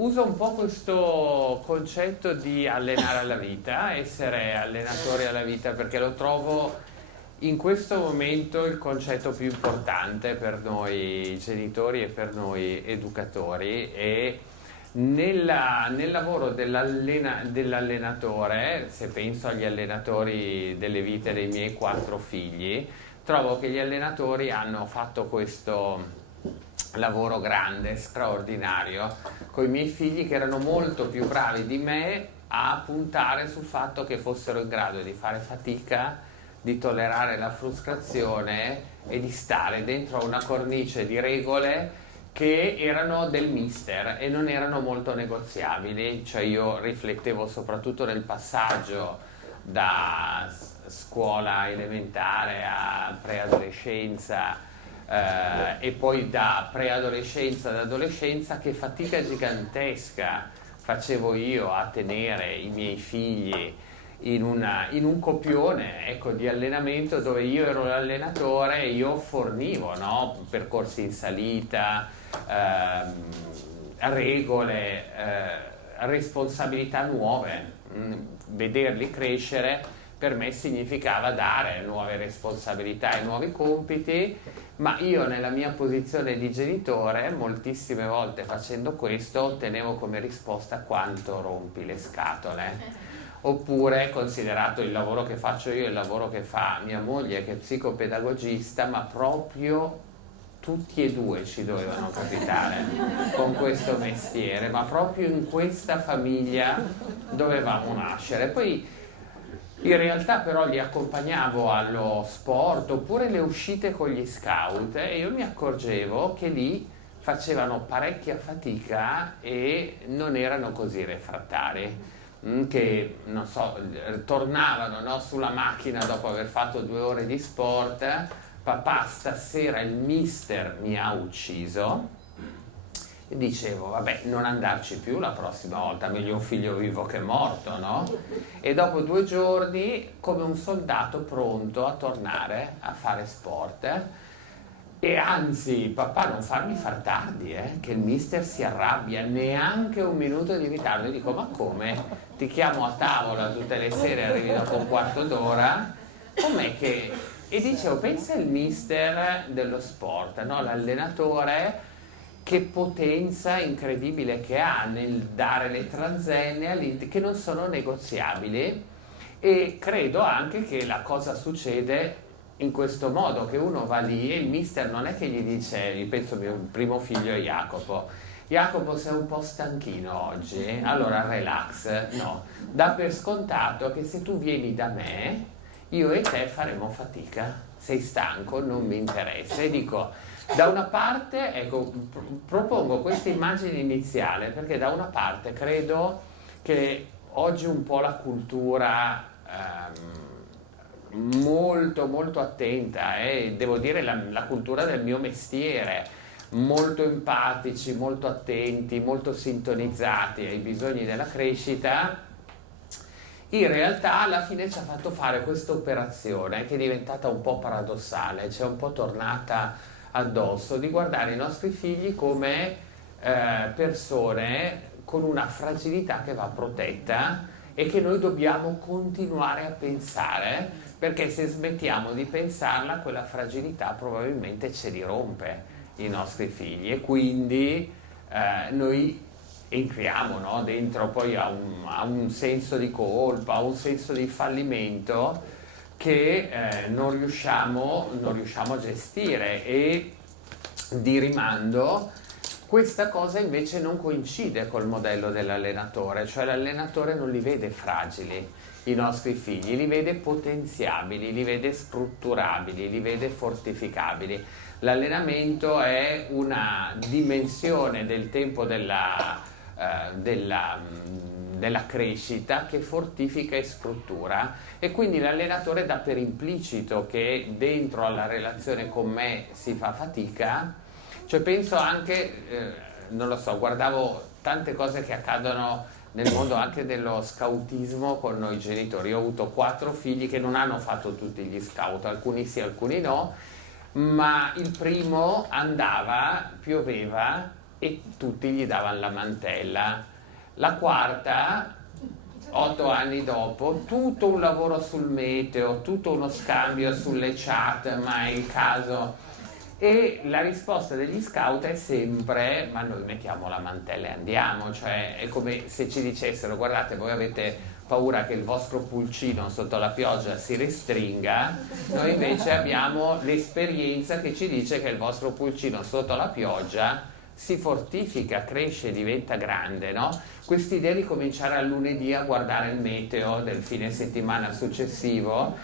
uso un po' questo concetto di allenare alla vita, essere allenatori alla vita, perché lo trovo in questo momento il concetto più importante per noi genitori e per noi educatori. E nel lavoro dell'allenatore, se penso agli allenatori delle vite dei miei 4 figli, trovo che gli allenatori hanno fatto questo lavoro grande, straordinario, con i miei figli, che erano molto più bravi di me a puntare sul fatto che fossero in grado di fare fatica, di tollerare la frustrazione e di stare dentro una cornice di regole che erano del mister e non erano molto negoziabili. Cioè, io riflettevo soprattutto nel passaggio da scuola elementare a preadolescenza, e poi da preadolescenza ad adolescenza, che fatica gigantesca facevo io a tenere i miei figli in un copione, ecco, di allenamento, dove io ero l'allenatore e io fornivo, no? Percorsi in salita, regole, responsabilità nuove. Vederli crescere per me significava dare nuove responsabilità e nuovi compiti, ma io, nella mia posizione di genitore, moltissime volte facendo questo ottenevo come risposta: quanto rompi le scatole. Oppure, considerato il lavoro che faccio io e il lavoro che fa mia moglie, che è psicopedagogista, ma proprio tutti e due ci dovevano capitare con questo mestiere, ma proprio in questa famiglia dovevamo nascere. Poi in realtà però li accompagnavo allo sport oppure le uscite con gli scout, e io mi accorgevo che lì facevano parecchia fatica e non erano così refrattari, che non so, tornavano, no, sulla macchina dopo aver fatto 2 ore di sport: papà, stasera il mister mi ha ucciso. E dicevo: vabbè, non andarci più la prossima volta, meglio un figlio vivo che morto, no? E dopo 2 giorni, come un soldato pronto a tornare a fare sport. E anzi, papà, non farmi far tardi, che il mister si arrabbia, neanche un minuto di ritardo. E dico: ma come? Ti chiamo a tavola tutte le sere, arrivi dopo un quarto d'ora? Com'è che... E dicevo: pensa il mister dello sport, no? L'allenatore, che potenza incredibile che ha nel dare le transenne che non sono negoziabili. E credo anche che la cosa succede in questo modo, che uno va lì e il mister non è che gli dice, io penso mio primo figlio è Jacopo, sei un po' stanchino oggi, allora relax. No, dà per scontato che se tu vieni da me, io e te faremo fatica. Sei stanco, non mi interessa. E dico, da una parte, ecco, propongo questa immagine iniziale perché da una parte credo che oggi un po' la cultura molto molto attenta, devo dire la cultura del mio mestiere, molto empatici, molto attenti, molto sintonizzati ai bisogni della crescita, in realtà alla fine ci ha fatto fare questa operazione che è diventata un po' paradossale, cioè un po' tornata addosso, di guardare i nostri figli come persone con una fragilità che va protetta e che noi dobbiamo continuare a pensare, perché se smettiamo di pensarla, quella fragilità probabilmente ce li rompe i nostri figli, e quindi noi entriamo, no, dentro poi a un senso di colpa, a un senso di fallimento che non riusciamo a gestire, e di rimando. Questa cosa invece non coincide col modello dell'allenatore, cioè l'allenatore non li vede fragili i nostri figli, li vede potenziabili, li vede strutturabili, li vede fortificabili. L'allenamento è una dimensione del tempo della crescita che fortifica e struttura, e quindi l'allenatore dà per implicito che dentro alla relazione con me si fa fatica. Cioè penso anche, non lo so, guardavo tante cose che accadono nel mondo anche dello scautismo con noi genitori. Io ho avuto 4 figli che non hanno fatto tutti gli scout, alcuni sì, alcuni no, ma il primo andava, pioveva, e tutti gli davano la mantella. La quarta, 8 anni dopo, tutto un lavoro sul meteo, tutto uno scambio sulle chat, ma è il caso. E la risposta degli scout è sempre: ma noi mettiamo la mantella e andiamo. Cioè è come se ci dicessero: guardate, voi avete paura che il vostro pulcino sotto la pioggia si restringa, noi invece abbiamo l'esperienza che ci dice che il vostro pulcino sotto la pioggia si fortifica, cresce, diventa grande, no? Quest'idea di cominciare a lunedì a guardare il meteo del fine settimana successivo,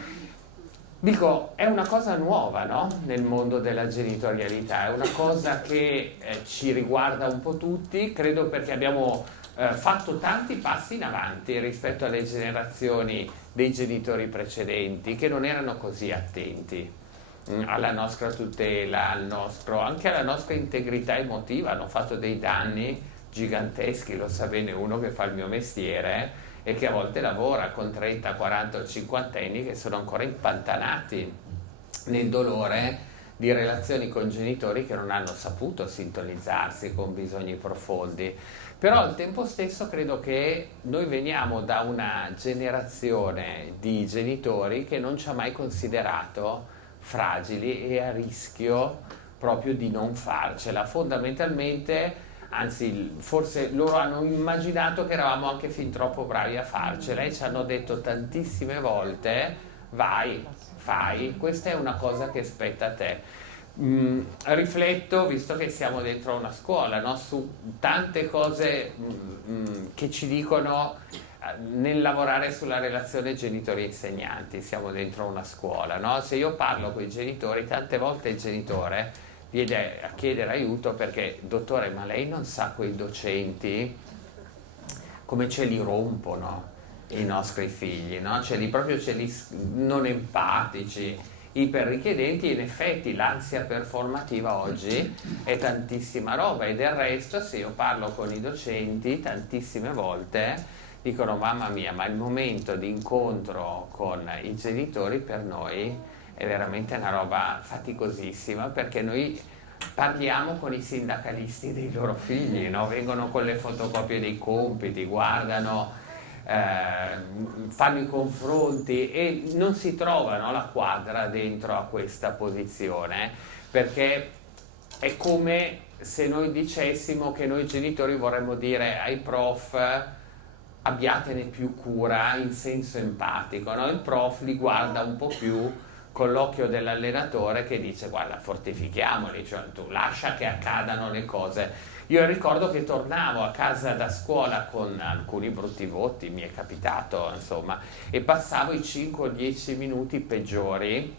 dico, è una cosa nuova, no? Nel mondo della genitorialità, è una cosa che ci riguarda un po' tutti, credo, perché abbiamo fatto tanti passi in avanti rispetto alle generazioni dei genitori precedenti, che non erano così attenti alla nostra tutela, anche alla nostra integrità emotiva. Hanno fatto dei danni giganteschi, lo sa bene uno che fa il mio mestiere e che a volte lavora con 30, 40 o 50 anni, che sono ancora impantanati nel dolore di relazioni con genitori che non hanno saputo sintonizzarsi con bisogni profondi. Però al tempo stesso credo che noi veniamo da una generazione di genitori che non ci ha mai considerato fragili e a rischio proprio di non farcela. Fondamentalmente, anzi, forse loro hanno immaginato che eravamo anche fin troppo bravi a farcela e ci hanno detto tantissime volte: vai, fai, questa è una cosa che spetta a te. Rifletto, visto che siamo dentro una scuola, no? Su tante cose che ci dicono nel lavorare sulla relazione genitori-insegnanti. Siamo dentro una scuola, no? Se io parlo con i genitori, tante volte il genitore viene a chiedere aiuto perché: dottore, ma lei non sa quei docenti come ce li rompono i nostri figli, no? Proprio ce li non empatici, iperrichiedenti. In effetti l'ansia performativa oggi è tantissima roba, e del resto, se io parlo con i docenti, tantissime volte dicono: mamma mia, ma il momento di incontro con i genitori per noi è veramente una roba faticosissima, perché noi parliamo con i sindacalisti dei loro figli, no? Vengono con le fotocopie dei compiti, guardano, fanno i confronti e non si trovano la quadra dentro a questa posizione, perché è come se noi dicessimo che noi genitori vorremmo dire ai prof: abbiatene più cura, in senso empatico, no? Il prof li guarda un po' più con l'occhio dell'allenatore che dice: guarda, fortifichiamoli, cioè tu lascia che accadano le cose. Io ricordo che tornavo a casa da scuola con alcuni brutti voti, mi è capitato, insomma, e passavo i 5 o 10 minuti peggiori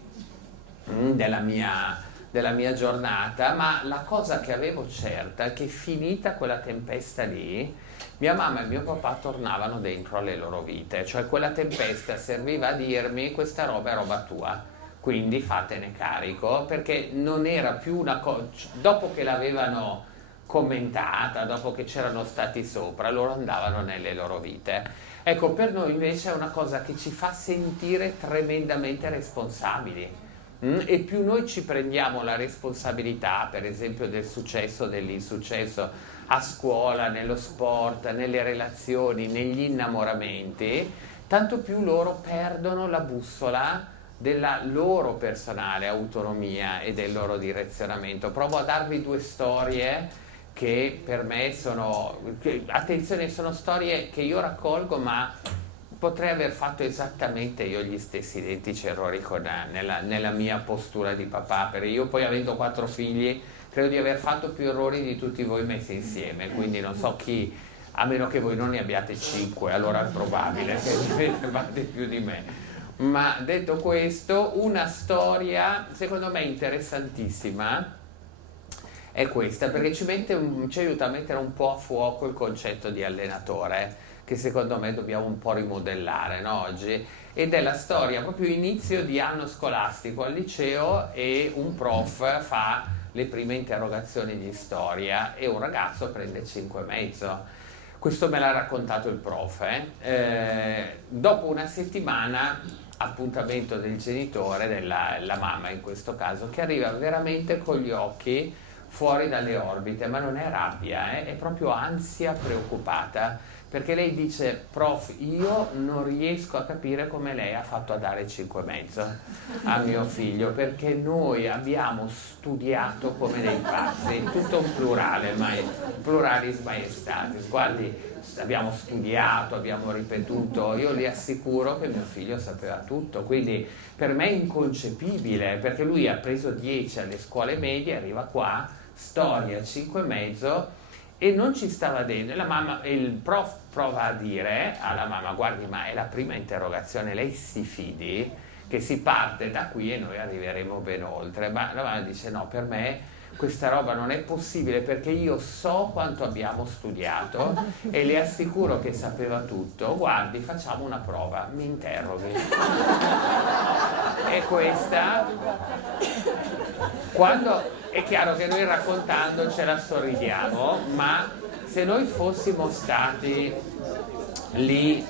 della mia giornata, ma la cosa che avevo certa è che, finita quella tempesta lì, mia mamma e mio papà tornavano dentro alle loro vite. Cioè quella tempesta serviva a dirmi: questa roba è roba tua, quindi fatene carico, perché non era più una cosa. Dopo che l'avevano commentata, dopo che c'erano stati sopra, loro andavano nelle loro vite. Ecco, per noi invece è una cosa che ci fa sentire tremendamente responsabili. E più noi ci prendiamo la responsabilità, per esempio, del successo o dell'insuccesso a scuola, nello sport, nelle relazioni, negli innamoramenti, tanto più loro perdono la bussola della loro personale autonomia e del loro direzionamento. Provo a darvi due storie che per me attenzione, sono storie che io raccolgo, ma potrei aver fatto esattamente io gli stessi identici errori nella mia postura di papà, perché io poi, avendo 4 figli, credo di aver fatto più errori di tutti voi messi insieme, quindi non so chi, a meno che voi non ne abbiate 5, allora è probabile che ne fate più di me. Ma detto questo, una storia secondo me interessantissima è questa, perché ci aiuta a mettere un po' a fuoco il concetto di allenatore, che secondo me dobbiamo un po' rimodellare, no, oggi. Ed è la storia proprio inizio di anno scolastico al liceo, e un prof fa le prime interrogazioni di storia e un ragazzo prende 5,5. Questo me l'ha raccontato il prof. Dopo una settimana, appuntamento del genitore, della mamma in questo caso, che arriva veramente con gli occhi fuori dalle orbite, ma non è rabbia, è proprio ansia preoccupata, perché lei dice: prof, io non riesco a capire come lei ha fatto a dare 5,5 a mio figlio, perché noi abbiamo studiato come dei pazzi, tutto un plurale, pluralis maestatis, guardi, abbiamo studiato, abbiamo ripetuto, io le assicuro che mio figlio sapeva tutto, quindi per me è inconcepibile, perché lui ha preso 10 alle scuole medie, arriva qua, storia 5,5, e non ci stava dentro. E la mamma, il prof prova a dire alla mamma: guardi, ma è la prima interrogazione, lei si fidi che si parte da qui e noi arriveremo ben oltre. Ma la mamma dice: no, per me questa roba non è possibile, perché io so quanto abbiamo studiato e le assicuro che sapeva tutto. Guardi, facciamo una prova, mi interroghi. E questa, quando è chiaro che noi raccontandocela sorridiamo, ma se noi fossimo stati lì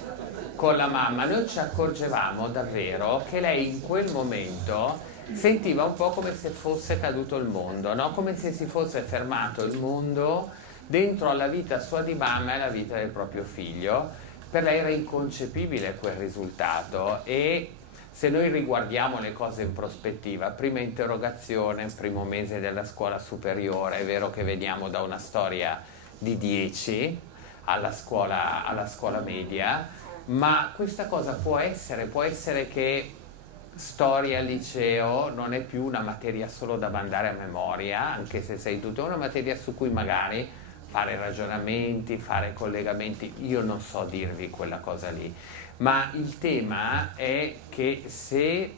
con la mamma, noi ci accorgevamo davvero che lei in quel momento sentiva un po' come se fosse caduto il mondo, no? Come se si fosse fermato il mondo dentro alla vita sua di mamma e alla vita del proprio figlio. Per lei era inconcepibile quel risultato, e se noi riguardiamo le cose in prospettiva, prima interrogazione, primo mese della scuola superiore, è vero che veniamo da una storia di 10 alla scuola media, ma questa cosa può essere che storia al liceo non è più una materia solo da mandare a memoria, anche se sei tutto, è una materia su cui magari fare ragionamenti, fare collegamenti, io non so dirvi quella cosa lì, ma il tema è che se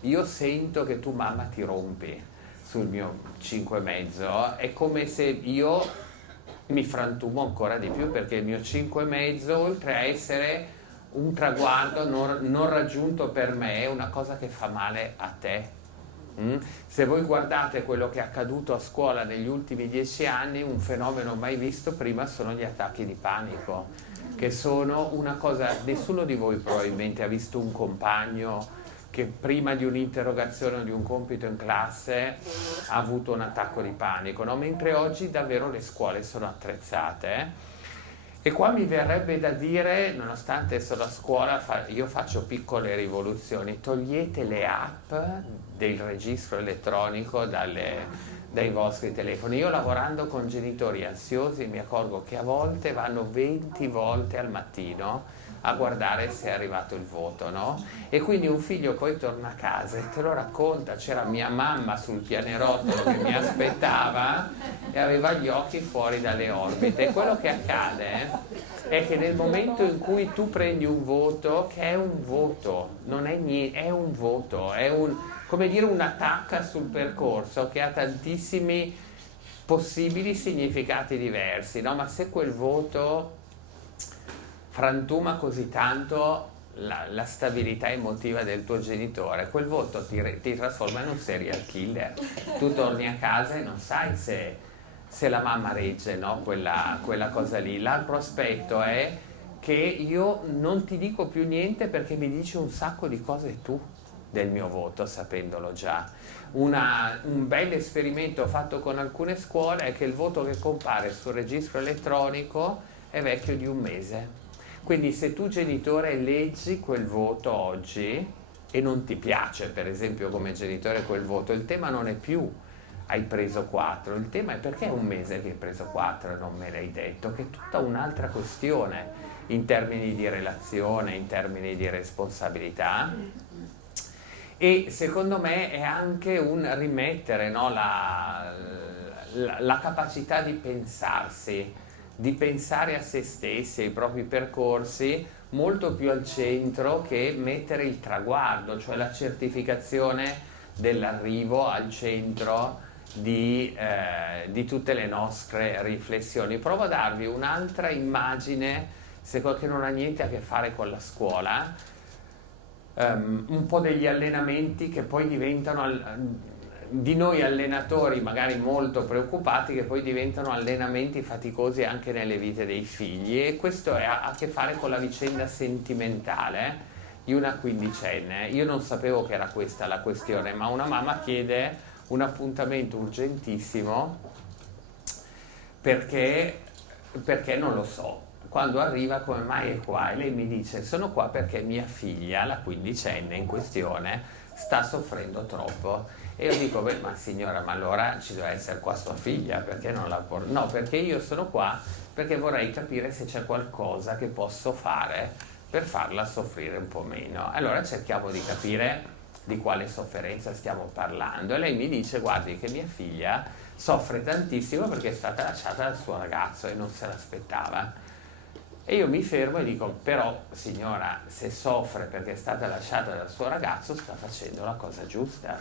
io sento che tu mamma ti rompi sul mio 5,5, è come se io mi frantumo ancora di più, perché il mio 5,5, oltre a essere un traguardo non raggiunto per me, è una cosa che fa male a te. Se voi guardate quello che è accaduto a scuola negli ultimi 10 anni, un fenomeno mai visto prima sono gli attacchi di panico, che sono una cosa, nessuno di voi probabilmente ha visto un compagno che prima di un'interrogazione o di un compito in classe ha avuto un attacco di panico, no? Mentre oggi davvero le scuole sono attrezzate. E qua mi verrebbe da dire, nonostante sono a scuola, io faccio piccole rivoluzioni: togliete le app del registro elettronico dai vostri telefoni. Io, lavorando con genitori ansiosi, mi accorgo che a volte vanno 20 volte al mattino a guardare se è arrivato il voto, no? E quindi un figlio poi torna a casa e te lo racconta: c'era mia mamma sul pianerottolo che mi aspettava e aveva gli occhi fuori dalle orbite. E quello che accade è che nel momento in cui tu prendi un voto, che è un voto, non è niente, è un voto, è come dire una tacca sul percorso che ha tantissimi possibili significati diversi, no? Ma se quel voto frantuma così tanto la stabilità emotiva del tuo genitore, quel voto ti trasforma in un serial killer. Tu torni a casa e non sai se la mamma regge, no? quella cosa lì. L'altro aspetto è che io non ti dico più niente perché mi dici un sacco di cose tu del mio voto, sapendolo già. Un bel esperimento fatto con alcune scuole è che il voto che compare sul registro elettronico è vecchio di un mese. Quindi se tu genitore leggi quel voto oggi e non ti piace, per esempio come genitore, quel voto, il tema non è più hai preso 4, il tema è perché è un mese che hai preso 4 e non me l'hai detto, che è tutta un'altra questione in termini di relazione, in termini di responsabilità. E secondo me è anche un rimettere, no, la capacità di pensarsi, di pensare a se stessi, ai propri percorsi, molto più al centro che mettere il traguardo, cioè la certificazione dell'arrivo al centro di tutte le nostre riflessioni. Provo a darvi un'altra immagine, che non ha niente a che fare con la scuola, un po' degli allenamenti che poi diventano di noi allenatori magari molto preoccupati, che poi diventano allenamenti faticosi anche nelle vite dei figli, e questo ha a che fare con la vicenda sentimentale di una quindicenne. Io non sapevo che era questa la questione, ma una mamma chiede un appuntamento urgentissimo perché non lo so. Quando arriva, come mai è qua? E lei mi dice, sono qua perché mia figlia, la quindicenne in questione, sta soffrendo troppo. E io dico, beh, ma signora, ma allora ci deve essere qua sua figlia, perché non la porta? No, perché io sono qua perché vorrei capire se c'è qualcosa che posso fare per farla soffrire un po' meno. Allora cerchiamo di capire di quale sofferenza stiamo parlando. E lei mi dice, guardi che mia figlia soffre tantissimo perché è stata lasciata dal suo ragazzo e non se l'aspettava. E io mi fermo e dico, però signora, se soffre perché è stata lasciata dal suo ragazzo, sta facendo la cosa giusta.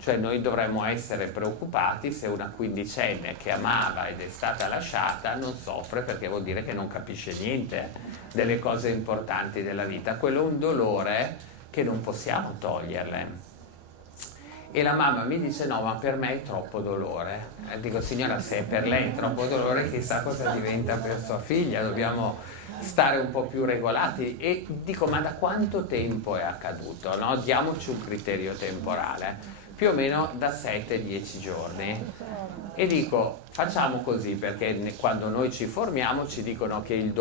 Cioè noi dovremmo essere preoccupati se una quindicenne che amava ed è stata lasciata non soffre, perché vuol dire che non capisce niente delle cose importanti della vita. Quello è un dolore che non possiamo toglierle. E la mamma mi dice, no, ma per me è troppo dolore. E dico, signora, se è per lei è troppo dolore, chissà cosa diventa per sua figlia, dobbiamo stare un po' più regolati. E dico, ma da quanto tempo è accaduto? No? Diamoci un criterio temporale, più o meno da 7-10 giorni. E dico, facciamo così, perché quando noi ci formiamo ci dicono che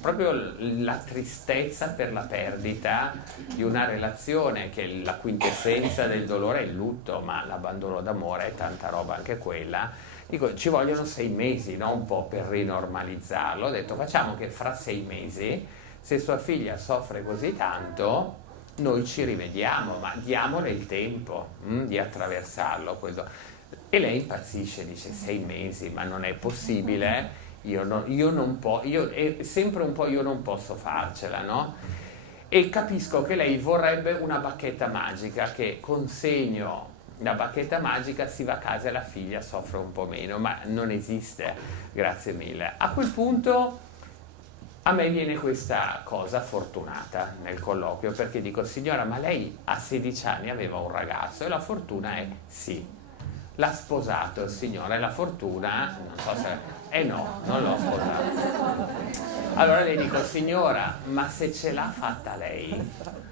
proprio la tristezza per la perdita di una relazione, che la quintessenza del dolore è il lutto, ma l'abbandono d'amore è tanta roba anche quella. Dico, ci vogliono 6 mesi, no? Un po' per rinormalizzarlo. Ho detto, facciamo che fra 6 mesi, se sua figlia soffre così tanto, noi ci rivediamo, ma diamole il tempo di attraversarlo. Questo. E lei impazzisce, dice, 6 mesi, ma non è possibile, è sempre un po' io non posso farcela, no? E capisco che lei vorrebbe una bacchetta magica, che consegno la bacchetta magica, si va a casa e la figlia soffre un po' meno, ma non esiste, grazie mille. A quel punto a me viene questa cosa fortunata nel colloquio, perché dico, signora, ma lei a 16 anni aveva un ragazzo? E la fortuna è sì. L'ha sposato il signore, e la fortuna, non so se... no, non l'ho sposato. Allora le dico, signora, ma se ce l'ha fatta lei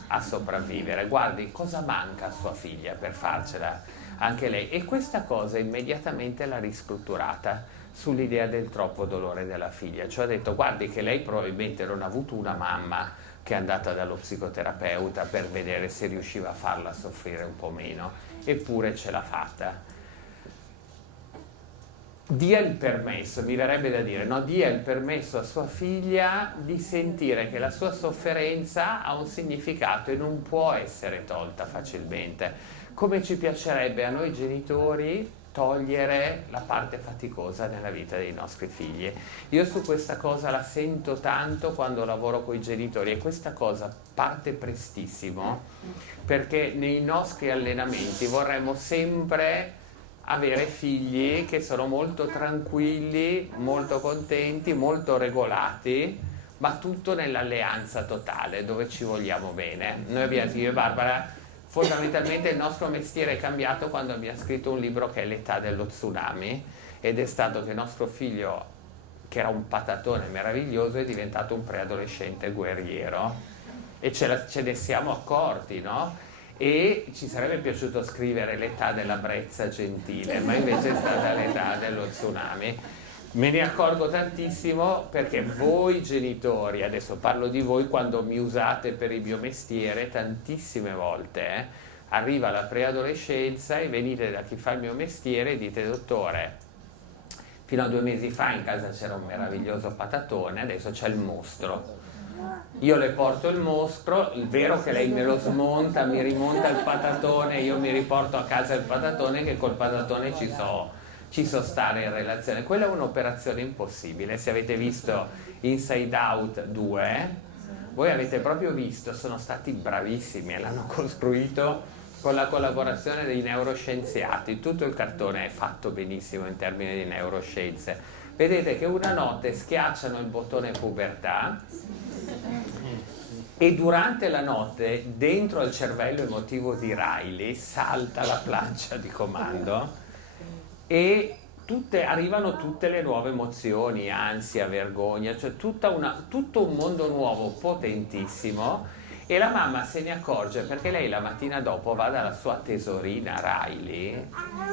a sopravvivere, guardi, cosa manca a sua figlia per farcela anche lei? E questa cosa immediatamente l'ha riscritturata sull'idea del troppo dolore della figlia. Cioè ha detto, guardi che lei probabilmente non ha avuto una mamma che è andata dallo psicoterapeuta per vedere se riusciva a farla soffrire un po' meno, eppure ce l'ha fatta. Dia il permesso, mi verrebbe da dire, no? Dia il permesso a sua figlia di sentire che la sua sofferenza ha un significato e non può essere tolta facilmente. Come ci piacerebbe a noi genitori togliere la parte faticosa nella vita dei nostri figli. Io su questa cosa la sento tanto quando lavoro con i genitori, e questa cosa parte prestissimo, perché nei nostri allenamenti vorremmo sempre avere figli che sono molto tranquilli, molto contenti, molto regolati, ma tutto nell'alleanza totale, dove ci vogliamo bene. Noi abbiamo detto, io e Barbara, fondamentalmente il nostro mestiere è cambiato quando abbiamo scritto un libro che è L'età dello tsunami, ed è stato che nostro figlio, che era un patatone meraviglioso, è diventato un preadolescente guerriero, e ce ne siamo accorti, no? E ci sarebbe piaciuto scrivere L'età della brezza gentile, ma invece è stata l'età dello tsunami. Me ne accorgo tantissimo perché voi genitori, adesso parlo di voi quando mi usate per il mio mestiere, tantissime volte arriva la preadolescenza e venite da chi fa il mio mestiere e dite, dottore, fino a 2 mesi fa in casa c'era un meraviglioso patatone, adesso c'è il mostro. Io le porto il mostro, il vero che lei me lo smonta, mi rimonta il patatone, io mi riporto a casa il patatone, che col patatone ci so stare in relazione. Quella è un'operazione impossibile. Se avete visto Inside Out 2, voi avete proprio visto, sono stati bravissimi e l'hanno costruito con la collaborazione dei neuroscienziati. Tutto il cartone è fatto benissimo in termini di neuroscienze. Vedete che una notte schiacciano il bottone pubertà e durante la notte dentro al cervello emotivo di Riley salta la plancia di comando e arrivano tutte le nuove emozioni, ansia, vergogna, cioè tutto un mondo nuovo potentissimo, E la mamma se ne accorge perché lei la mattina dopo va dalla sua tesorina Riley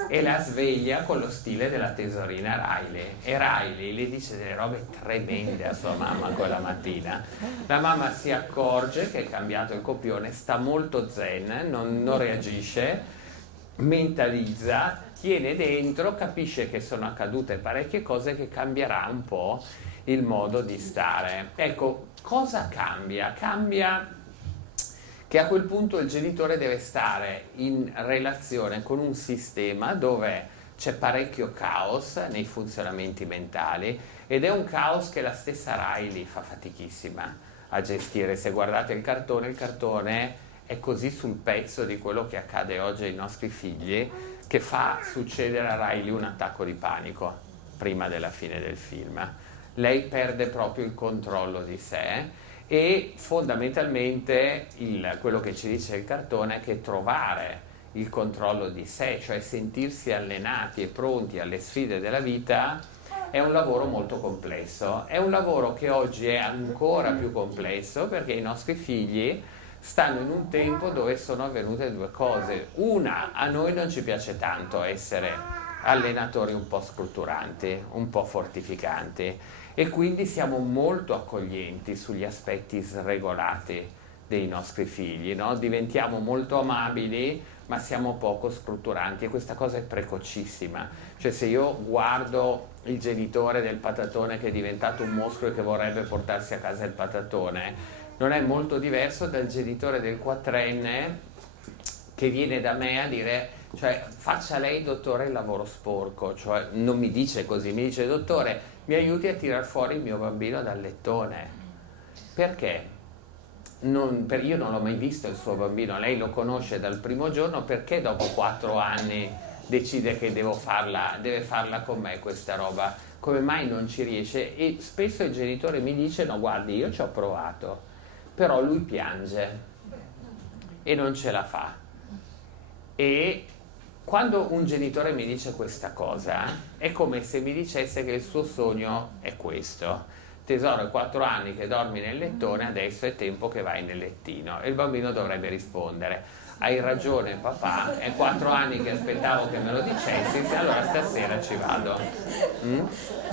e la sveglia con lo stile della tesorina Riley. E Riley le dice delle robe tremende a sua mamma quella mattina. La mamma si accorge che è cambiato il copione, sta molto zen, non reagisce, mentalizza, tiene dentro, capisce che sono accadute parecchie cose, che cambierà un po' il modo di stare. Ecco, cosa cambia? Cambia che a quel punto il genitore deve stare in relazione con un sistema dove c'è parecchio caos nei funzionamenti mentali, ed è un caos che la stessa Riley fa fatichissima a gestire. Se guardate il cartone è così sul pezzo di quello che accade oggi ai nostri figli, che fa succedere a Riley un attacco di panico prima della fine del film. Lei perde proprio il controllo di sé, e fondamentalmente quello che ci dice il cartone è che trovare il controllo di sé, cioè sentirsi allenati e pronti alle sfide della vita, è un lavoro molto complesso. È un lavoro che oggi è ancora più complesso perché i nostri figli stanno in un tempo dove sono avvenute due cose. Una, a noi non ci piace tanto essere allenatori un po' strutturanti, un po' fortificanti, e quindi siamo molto accoglienti sugli aspetti sregolati dei nostri figli, no? Diventiamo molto amabili, ma siamo poco strutturanti, e questa cosa è precocissima. Cioè, se io guardo il genitore del patatone che è diventato un mostro e che vorrebbe portarsi a casa il patatone, non è molto diverso dal genitore del quattrenne che viene da me a dire, cioè, faccia lei dottore il lavoro sporco, cioè non mi dice così, mi dice dottore mi aiuti a tirar fuori il mio bambino dal lettone. Perché? Io non l'ho mai visto il suo bambino, lei lo conosce dal primo giorno, perché dopo 4 anni decide che deve farla con me questa roba? Come mai non ci riesce? E spesso il genitore mi dice no, guardi, io ci ho provato, però lui piange e non ce la fa. E quando un genitore mi dice questa cosa, è come se mi dicesse che il suo sogno è questo: tesoro, è 4 anni che dormi nel lettone, adesso è tempo che vai nel lettino. E il bambino dovrebbe rispondere: hai ragione papà, è 4 anni che aspettavo che me lo dicessi, allora stasera ci vado.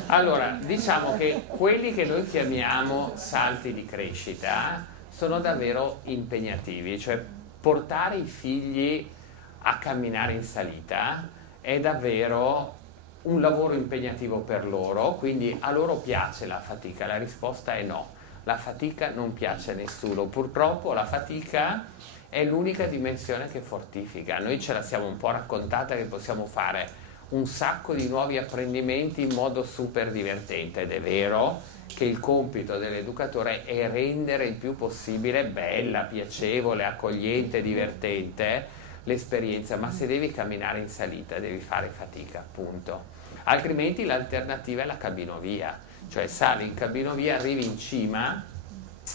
Allora, diciamo che quelli che noi chiamiamo salti di crescita sono davvero impegnativi, cioè portare i figli a camminare in salita è davvero un lavoro impegnativo per loro, quindi a loro piace la fatica? La risposta è no. La fatica non piace a nessuno. Purtroppo la fatica è l'unica dimensione che fortifica. Noi ce la siamo un po' raccontata che possiamo fare un sacco di nuovi apprendimenti in modo super divertente, ed è vero che il compito dell'educatore è rendere il più possibile bella, piacevole, accogliente, divertente l'esperienza, ma se devi camminare in salita devi fare fatica, appunto. Altrimenti l'alternativa è la cabinovia, cioè sali in cabinovia, arrivi in cima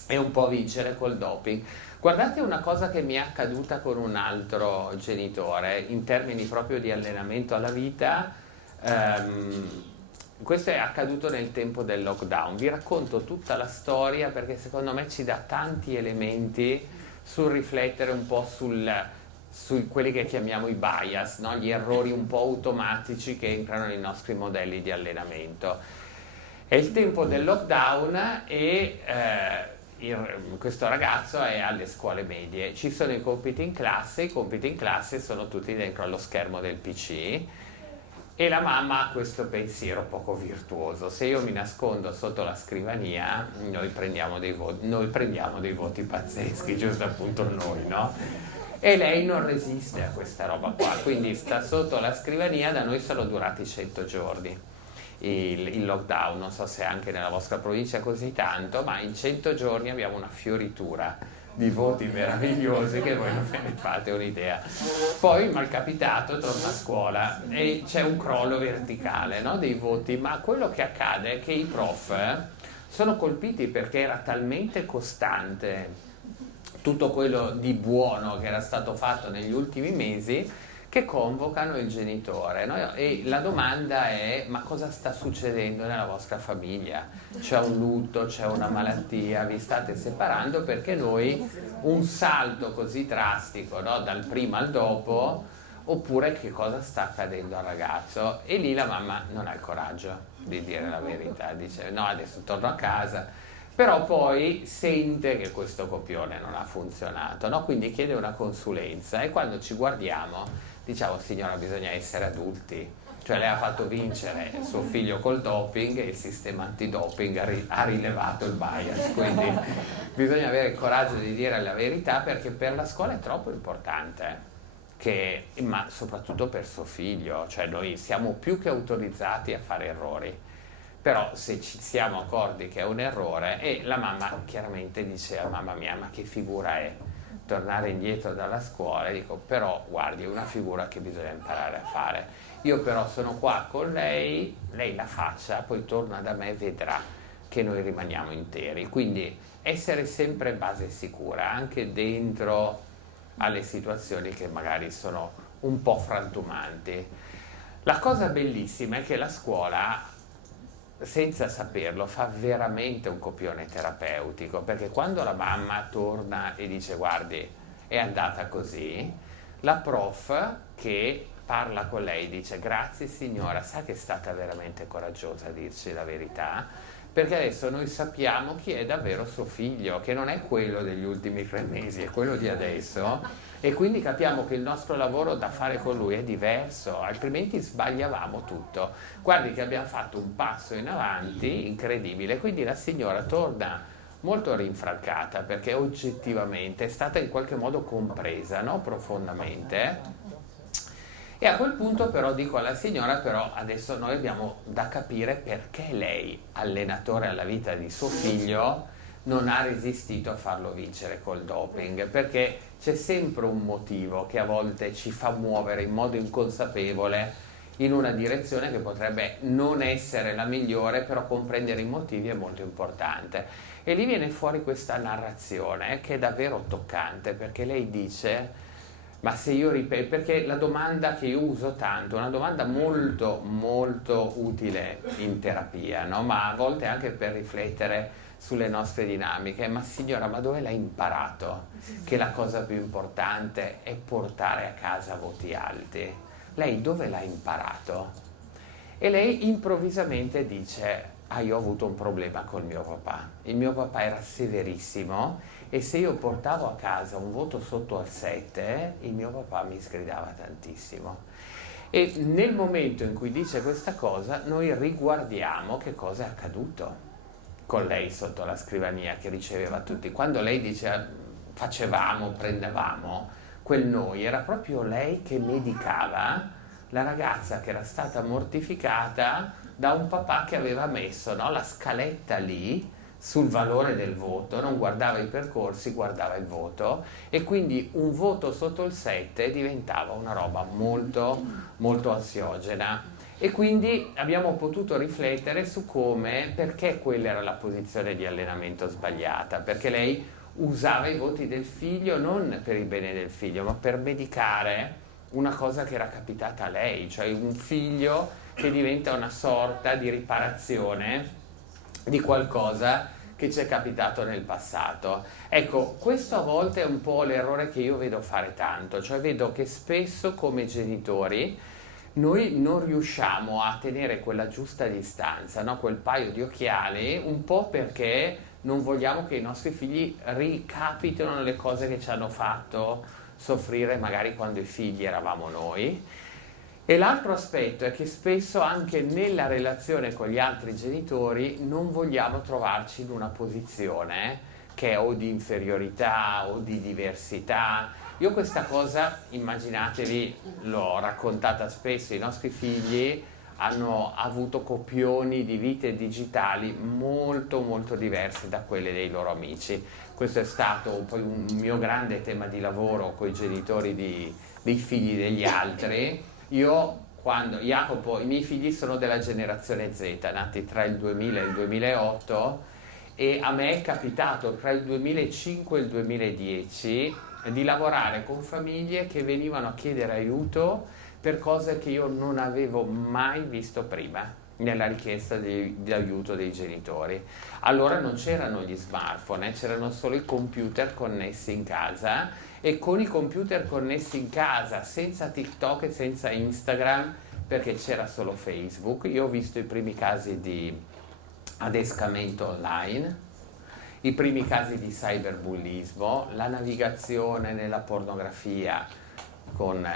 e un po' vincere col doping. Guardate una cosa che mi è accaduta con un altro genitore in termini proprio di allenamento alla vita. Questo è accaduto nel tempo del lockdown. Vi racconto tutta la storia perché secondo me ci dà tanti elementi sul riflettere un po' su quelli che chiamiamo i bias, no? Gli errori un po' automatici che entrano nei nostri modelli di allenamento. È il tempo del lockdown e questo ragazzo è alle scuole medie. Ci sono i compiti in classe sono tutti dentro allo schermo del PC, e la mamma ha questo pensiero poco virtuoso: se io mi nascondo sotto la scrivania noi prendiamo dei voti pazzeschi, giusto appunto noi, no? E lei non resiste a questa roba qua, quindi sta sotto la scrivania. Da noi sono durati 100 giorni il lockdown, non so se anche nella vostra provincia è così tanto, ma in 100 giorni abbiamo una fioritura di voti meravigliosi che voi non ve ne fate un'idea. Poi malcapitato torna a scuola e c'è un crollo verticale, no, dei voti, ma quello che accade è che i prof sono colpiti perché era talmente costante tutto quello di buono che era stato fatto negli ultimi mesi che convocano il genitore, no? E la domanda è: ma cosa sta succedendo nella vostra famiglia? C'è un lutto, c'è una malattia, vi state separando? Perché noi un salto così drastico, no? Dal prima al dopo, oppure che cosa sta accadendo al ragazzo? E lì la mamma non ha il coraggio di dire la verità, dice no, adesso torno a casa, però poi sente che questo copione non ha funzionato, no? Quindi chiede una consulenza e quando ci guardiamo diciamo: signora, bisogna essere adulti, cioè lei ha fatto vincere suo figlio col doping e il sistema antidoping ha rilevato il bias, quindi bisogna avere il coraggio di dire la verità, perché per la scuola è troppo importante. Ma soprattutto per suo figlio, cioè noi siamo più che autorizzati a fare errori, però se ci siamo accorti che è un errore, e la mamma chiaramente diceva: mamma mia, ma che figura è tornare indietro dalla scuola? E dico: però guardi, è una figura che bisogna imparare a fare, io però sono qua con lei, lei la faccia, poi torna da me e vedrà che noi rimaniamo interi. Quindi essere sempre base sicura, anche dentro alle situazioni che magari sono un po' frantumanti. La cosa bellissima è che la scuola, senza saperlo, fa veramente un copione terapeutico, perché quando la mamma torna e dice: guardi, è andata così, la prof che parla con lei dice: grazie signora, sa che è stata veramente coraggiosa a dirci la verità, perché adesso noi sappiamo chi è davvero suo figlio, che non è quello degli ultimi 3 mesi, è quello di adesso, e quindi capiamo che il nostro lavoro da fare con lui è diverso, altrimenti sbagliavamo tutto. Guardi che abbiamo fatto un passo in avanti incredibile. Quindi la signora torna molto rinfrancata, perché oggettivamente è stata in qualche modo compresa, no? Profondamente. E a quel punto però dico alla signora: però adesso noi abbiamo da capire perché lei, allenatore alla vita di suo figlio, non ha resistito a farlo vincere col doping, perché c'è sempre un motivo che a volte ci fa muovere in modo inconsapevole in una direzione che potrebbe non essere la migliore, però comprendere i motivi è molto importante. E lì viene fuori questa narrazione che è davvero toccante, perché lei dice: ma se io ripeto, perché la domanda che io uso tanto, una domanda molto molto utile in terapia, no? Ma a volte anche per riflettere sulle nostre dinamiche: ma signora, ma dove l'ha imparato che la cosa più importante è portare a casa voti alti? Lei dove l'ha imparato? E lei improvvisamente dice: ah, io ho avuto un problema col mio papà, il mio papà era severissimo e se io portavo a casa un voto sotto al 7, il mio papà mi sgridava tantissimo. E nel momento in cui dice questa cosa, noi riguardiamo che cosa è accaduto con lei sotto la scrivania, che riceveva tutti. Quando lei dice facevamo, prendevamo, quel noi era proprio lei che medicava la ragazza che era stata mortificata da un papà che aveva messo, no, la scaletta lì sul valore del voto, non guardava i percorsi, guardava il voto, e quindi un voto sotto il 7 diventava una roba molto molto ansiogena. E quindi abbiamo potuto riflettere su come, perché quella era la posizione di allenamento sbagliata, perché lei usava i voti del figlio non per il bene del figlio, ma per medicare una cosa che era capitata a lei, cioè un figlio che diventa una sorta di riparazione di qualcosa che ci è capitato nel passato. Ecco, questo a volte è un po' l'errore che io vedo fare tanto, cioè vedo che spesso come genitori noi non riusciamo a tenere quella giusta distanza, no? Quel paio di occhiali, un po' perché non vogliamo che i nostri figli ricapitino le cose che ci hanno fatto soffrire magari quando i figli eravamo noi. E l'altro aspetto è che spesso anche nella relazione con gli altri genitori non vogliamo trovarci in una posizione che è o di inferiorità o di diversità. Io questa cosa, immaginatevi, l'ho raccontata spesso, i nostri figli hanno avuto copioni di vite digitali molto molto diverse da quelle dei loro amici. Questo è stato poi un mio grande tema di lavoro con i genitori dei figli degli altri. Quando Jacopo, i miei figli sono della generazione Z, nati tra il 2000 e il 2008, E a me è capitato tra il 2005 e il 2010 di lavorare con famiglie che venivano a chiedere aiuto per cose che io non avevo mai visto prima nella richiesta di aiuto dei genitori. Allora non c'erano gli smartphone, c'erano solo i computer connessi in casa, e con i computer connessi in casa, senza TikTok e senza Instagram, perché c'era solo Facebook, io ho visto i primi casi di adescamento online, i primi casi di cyberbullismo, la navigazione nella pornografia con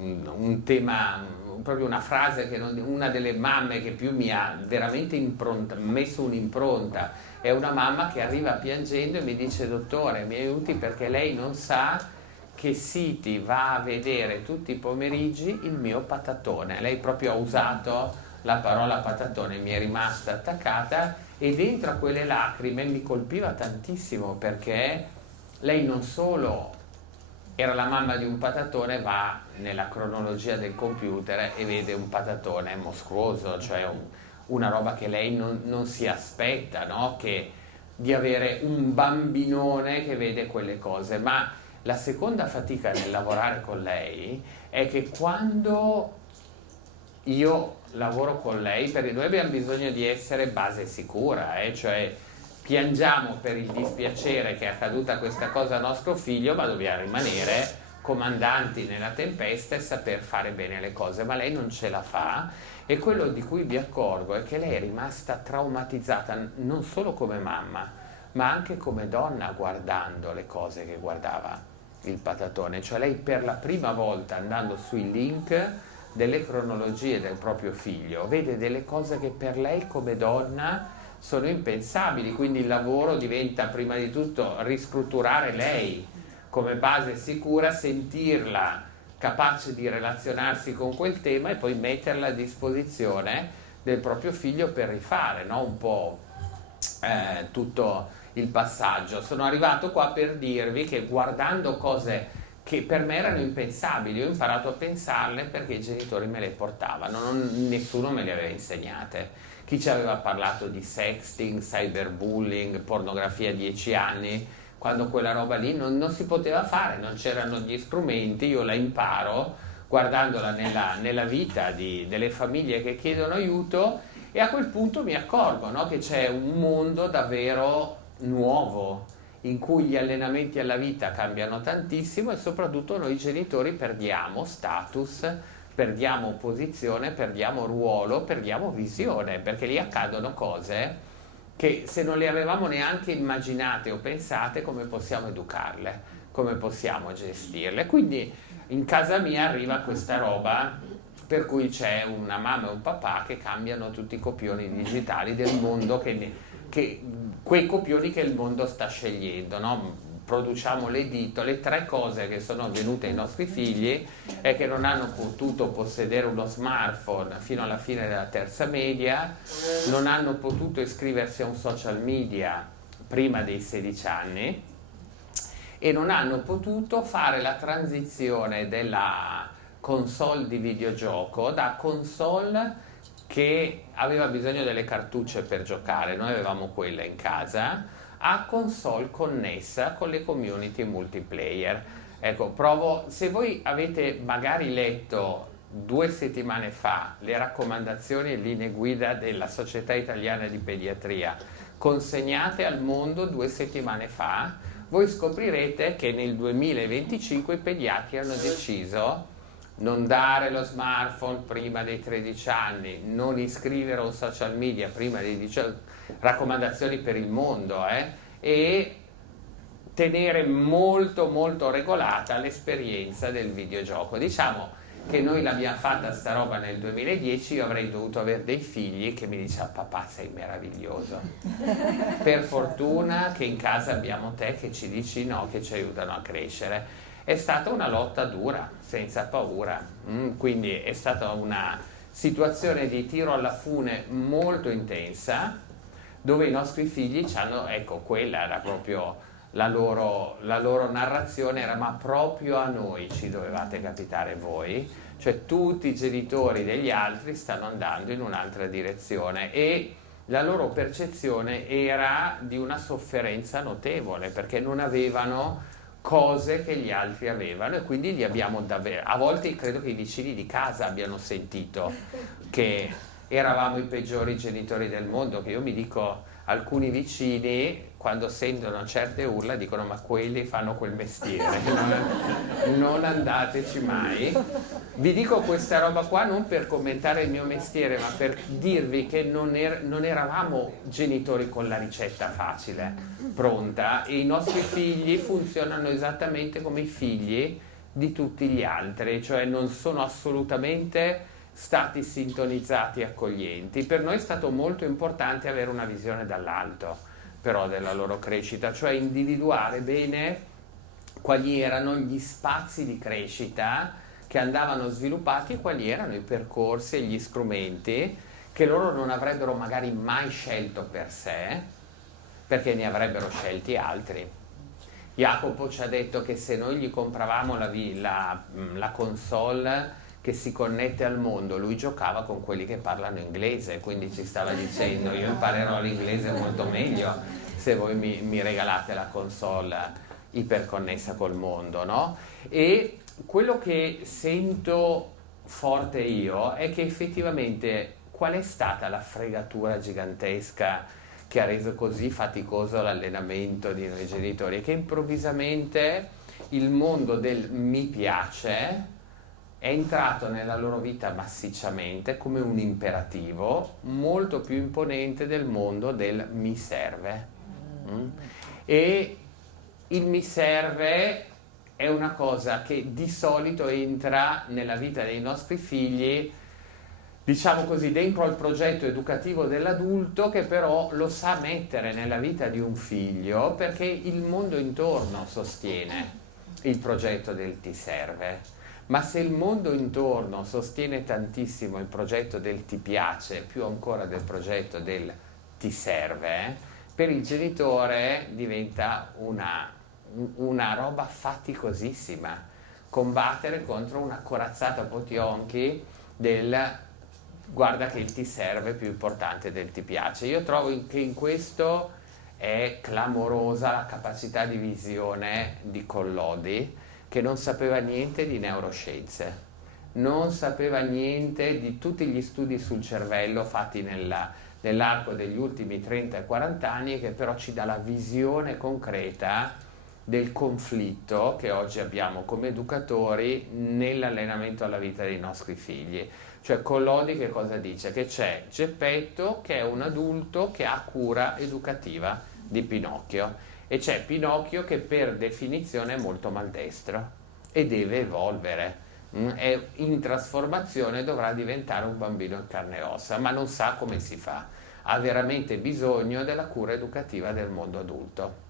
un tema, proprio una frase che una delle mamme che più mi ha veramente messo un'impronta è una mamma che arriva piangendo e mi dice: dottore, mi aiuti perché lei non sa che siti va a vedere tutti i pomeriggi il mio patatone. Lei proprio ha usato la parola patatone, mi è rimasta attaccata, e dentro a quelle lacrime mi colpiva tantissimo, perché lei non solo era la mamma di un patatone, va nella cronologia del computer e vede un patatone mostruoso, cioè una roba che lei non si aspetta, no? Di avere un bambinone che vede quelle cose. Ma la seconda fatica nel lavorare con lei è che quando io lavoro con lei, perché noi abbiamo bisogno di essere base sicura, cioè piangiamo per il dispiacere che è accaduta questa cosa a nostro figlio, ma dobbiamo rimanere comandanti nella tempesta e saper fare bene le cose, ma lei non ce la fa, e quello di cui mi accorgo è che lei è rimasta traumatizzata non solo come mamma, ma anche come donna, guardando le cose che guardava il patatone. Cioè lei per la prima volta, andando sui link delle cronologie del proprio figlio, vede delle cose che per lei come donna sono impensabili, quindi il lavoro diventa prima di tutto ristrutturare lei come base sicura, sentirla capace di relazionarsi con quel tema e poi metterla a disposizione del proprio figlio per rifare, no? Un po' tutto il passaggio. Sono arrivato qua per dirvi che guardando cose che per me erano impensabili, ho imparato a pensarle perché i genitori me le portavano, nessuno me le aveva insegnate. Chi ci aveva parlato di sexting, cyberbullying, pornografia a 10 anni, quando quella roba lì non si poteva fare, non c'erano gli strumenti, io la imparo guardandola nella vita delle famiglie che chiedono aiuto, e a quel punto mi accorgo, no, che c'è un mondo davvero nuovo, in cui gli allenamenti alla vita cambiano tantissimo, e soprattutto noi genitori perdiamo status, perdiamo posizione, perdiamo ruolo, perdiamo visione, perché lì accadono cose che se non le avevamo neanche immaginate o pensate, come possiamo educarle, come possiamo gestirle. Quindi in casa mia arriva questa roba per cui c'è una mamma e un papà che cambiano tutti i copioni digitali del mondo, quei copioni che il mondo sta scegliendo, no? Produciamo l'editto. Le tre cose che sono avvenute ai nostri figli è che non hanno potuto possedere uno smartphone fino alla fine della terza media, non hanno potuto iscriversi a un social media prima dei 16 anni, e non hanno potuto fare la transizione della console di videogioco da console che aveva bisogno delle cartucce per giocare, noi avevamo quella in casa, a console connessa con le community multiplayer. Ecco, se voi avete magari letto 2 settimane fa le raccomandazioni e linee guida della Società Italiana di Pediatria, consegnate al mondo 2 settimane fa, voi scoprirete che nel 2025 i pediatri hanno deciso non dare lo smartphone prima dei 13 anni, non iscrivere a un social media prima dei 18, raccomandazioni per il mondo, e tenere molto molto regolata l'esperienza del videogioco. Diciamo che noi l'abbiamo fatta sta roba nel 2010, io avrei dovuto avere dei figli che mi dicevano: papà, sei meraviglioso, per fortuna che in casa abbiamo te che ci dici no, che ci aiutano a crescere. È stata una lotta dura, senza paura, quindi è stata una situazione di tiro alla fune molto intensa, dove i nostri figli quella era proprio la loro narrazione, era: ma proprio a noi ci dovevate capitare voi, cioè tutti i genitori degli altri stanno andando in un'altra direzione. E la loro percezione era di una sofferenza notevole, perché non avevano cose che gli altri avevano, e quindi gli abbiamo davvero, a volte credo che i vicini di casa abbiano sentito che eravamo i peggiori genitori del mondo, che io mi dico, alcuni vicini quando sentono certe urla dicono ma quelli fanno quel mestiere, non andateci mai. Vi dico questa roba qua non per commentare il mio mestiere, ma per dirvi che non eravamo genitori con la ricetta facile, pronta, e i nostri figli funzionano esattamente come i figli di tutti gli altri, cioè non sono assolutamente stati sintonizzati e accoglienti. Per noi è stato molto importante avere una visione dall'alto però della loro crescita, cioè individuare bene quali erano gli spazi di crescita che andavano sviluppati e quali erano i percorsi e gli strumenti che loro non avrebbero magari mai scelto per sé, perché ne avrebbero scelti altri. Jacopo ci ha detto che se noi gli compravamo la console che si connette al mondo, lui giocava con quelli che parlano inglese, quindi ci stava dicendo io imparerò l'inglese molto meglio se voi mi regalate la console iperconnessa col mondo, no? E quello che sento forte io è che effettivamente qual è stata la fregatura gigantesca che ha reso così faticoso l'allenamento di noi genitori? È che improvvisamente il mondo del mi piace è entrato nella loro vita massicciamente come un imperativo molto più imponente del mondo del mi serve. E il mi serve è una cosa che di solito entra nella vita dei nostri figli, diciamo così, dentro al progetto educativo dell'adulto, che però lo sa mettere nella vita di un figlio perché il mondo intorno sostiene il progetto del ti serve. Ma se il mondo intorno sostiene tantissimo il progetto del ti piace, più ancora del progetto del ti serve, per il genitore diventa una roba faticosissima combattere contro una corazzata Potionchi del guarda che il ti serve è più importante del ti piace. Io trovo che in questo è clamorosa la capacità di visione di Collodi, che non sapeva niente di neuroscienze, non sapeva niente di tutti gli studi sul cervello fatti nell'arco degli ultimi 30 e 40 anni, che però ci dà la visione concreta del conflitto che oggi abbiamo come educatori nell'allenamento alla vita dei nostri figli. Cioè Collodi che cosa dice? Che c'è Geppetto che è un adulto che ha cura educativa di Pinocchio, e c'è Pinocchio che per definizione è molto maldestro e deve evolvere, è in trasformazione, dovrà diventare un bambino in carne e ossa, ma non sa come si fa, ha veramente bisogno della cura educativa del mondo adulto.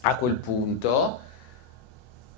A quel punto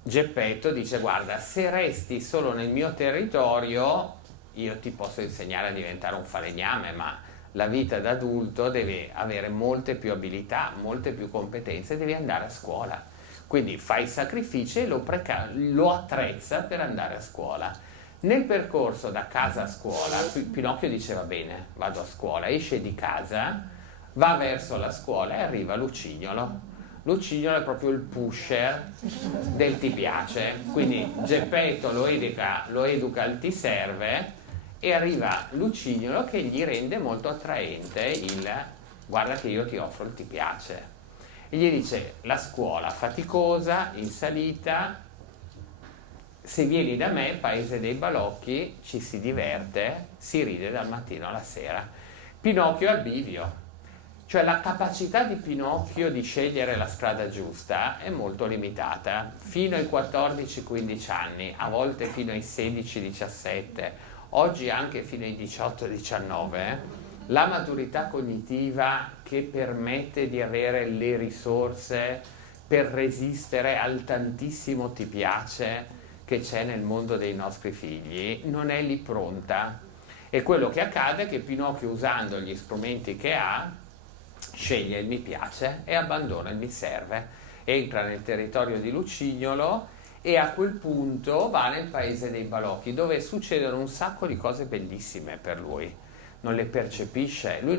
Geppetto dice guarda, se resti solo nel mio territorio io ti posso insegnare a diventare un falegname, ma la vita da adulto deve avere molte più abilità, molte più competenze, devi andare a scuola. Quindi fa i sacrifici e lo attrezza per andare a scuola. Nel percorso da casa a scuola, Pinocchio diceva bene, vado a scuola, esce di casa, va verso la scuola e arriva Lucignolo. Lucignolo è proprio il pusher del ti piace, quindi Geppetto lo educa al ti serve, e arriva Lucignolo che gli rende molto attraente il guarda che io ti offro il ti piace, e gli dice la scuola faticosa, in salita, se vieni da me, paese dei balocchi, ci si diverte, si ride dal mattino alla sera. Pinocchio è al bivio, cioè la capacità di Pinocchio di scegliere la strada giusta è molto limitata, fino ai 14-15 anni, a volte fino ai 16-17, oggi anche fino ai 18-19, la maturità cognitiva che permette di avere le risorse per resistere al tantissimo ti piace che c'è nel mondo dei nostri figli non è lì pronta. E quello che accade è che Pinocchio, usando gli strumenti che ha, sceglie il mi piace e abbandona il mi serve, entra nel territorio di Lucignolo e a quel punto va nel paese dei balocchi, dove succedono un sacco di cose bellissime per lui. Non le percepisce, lui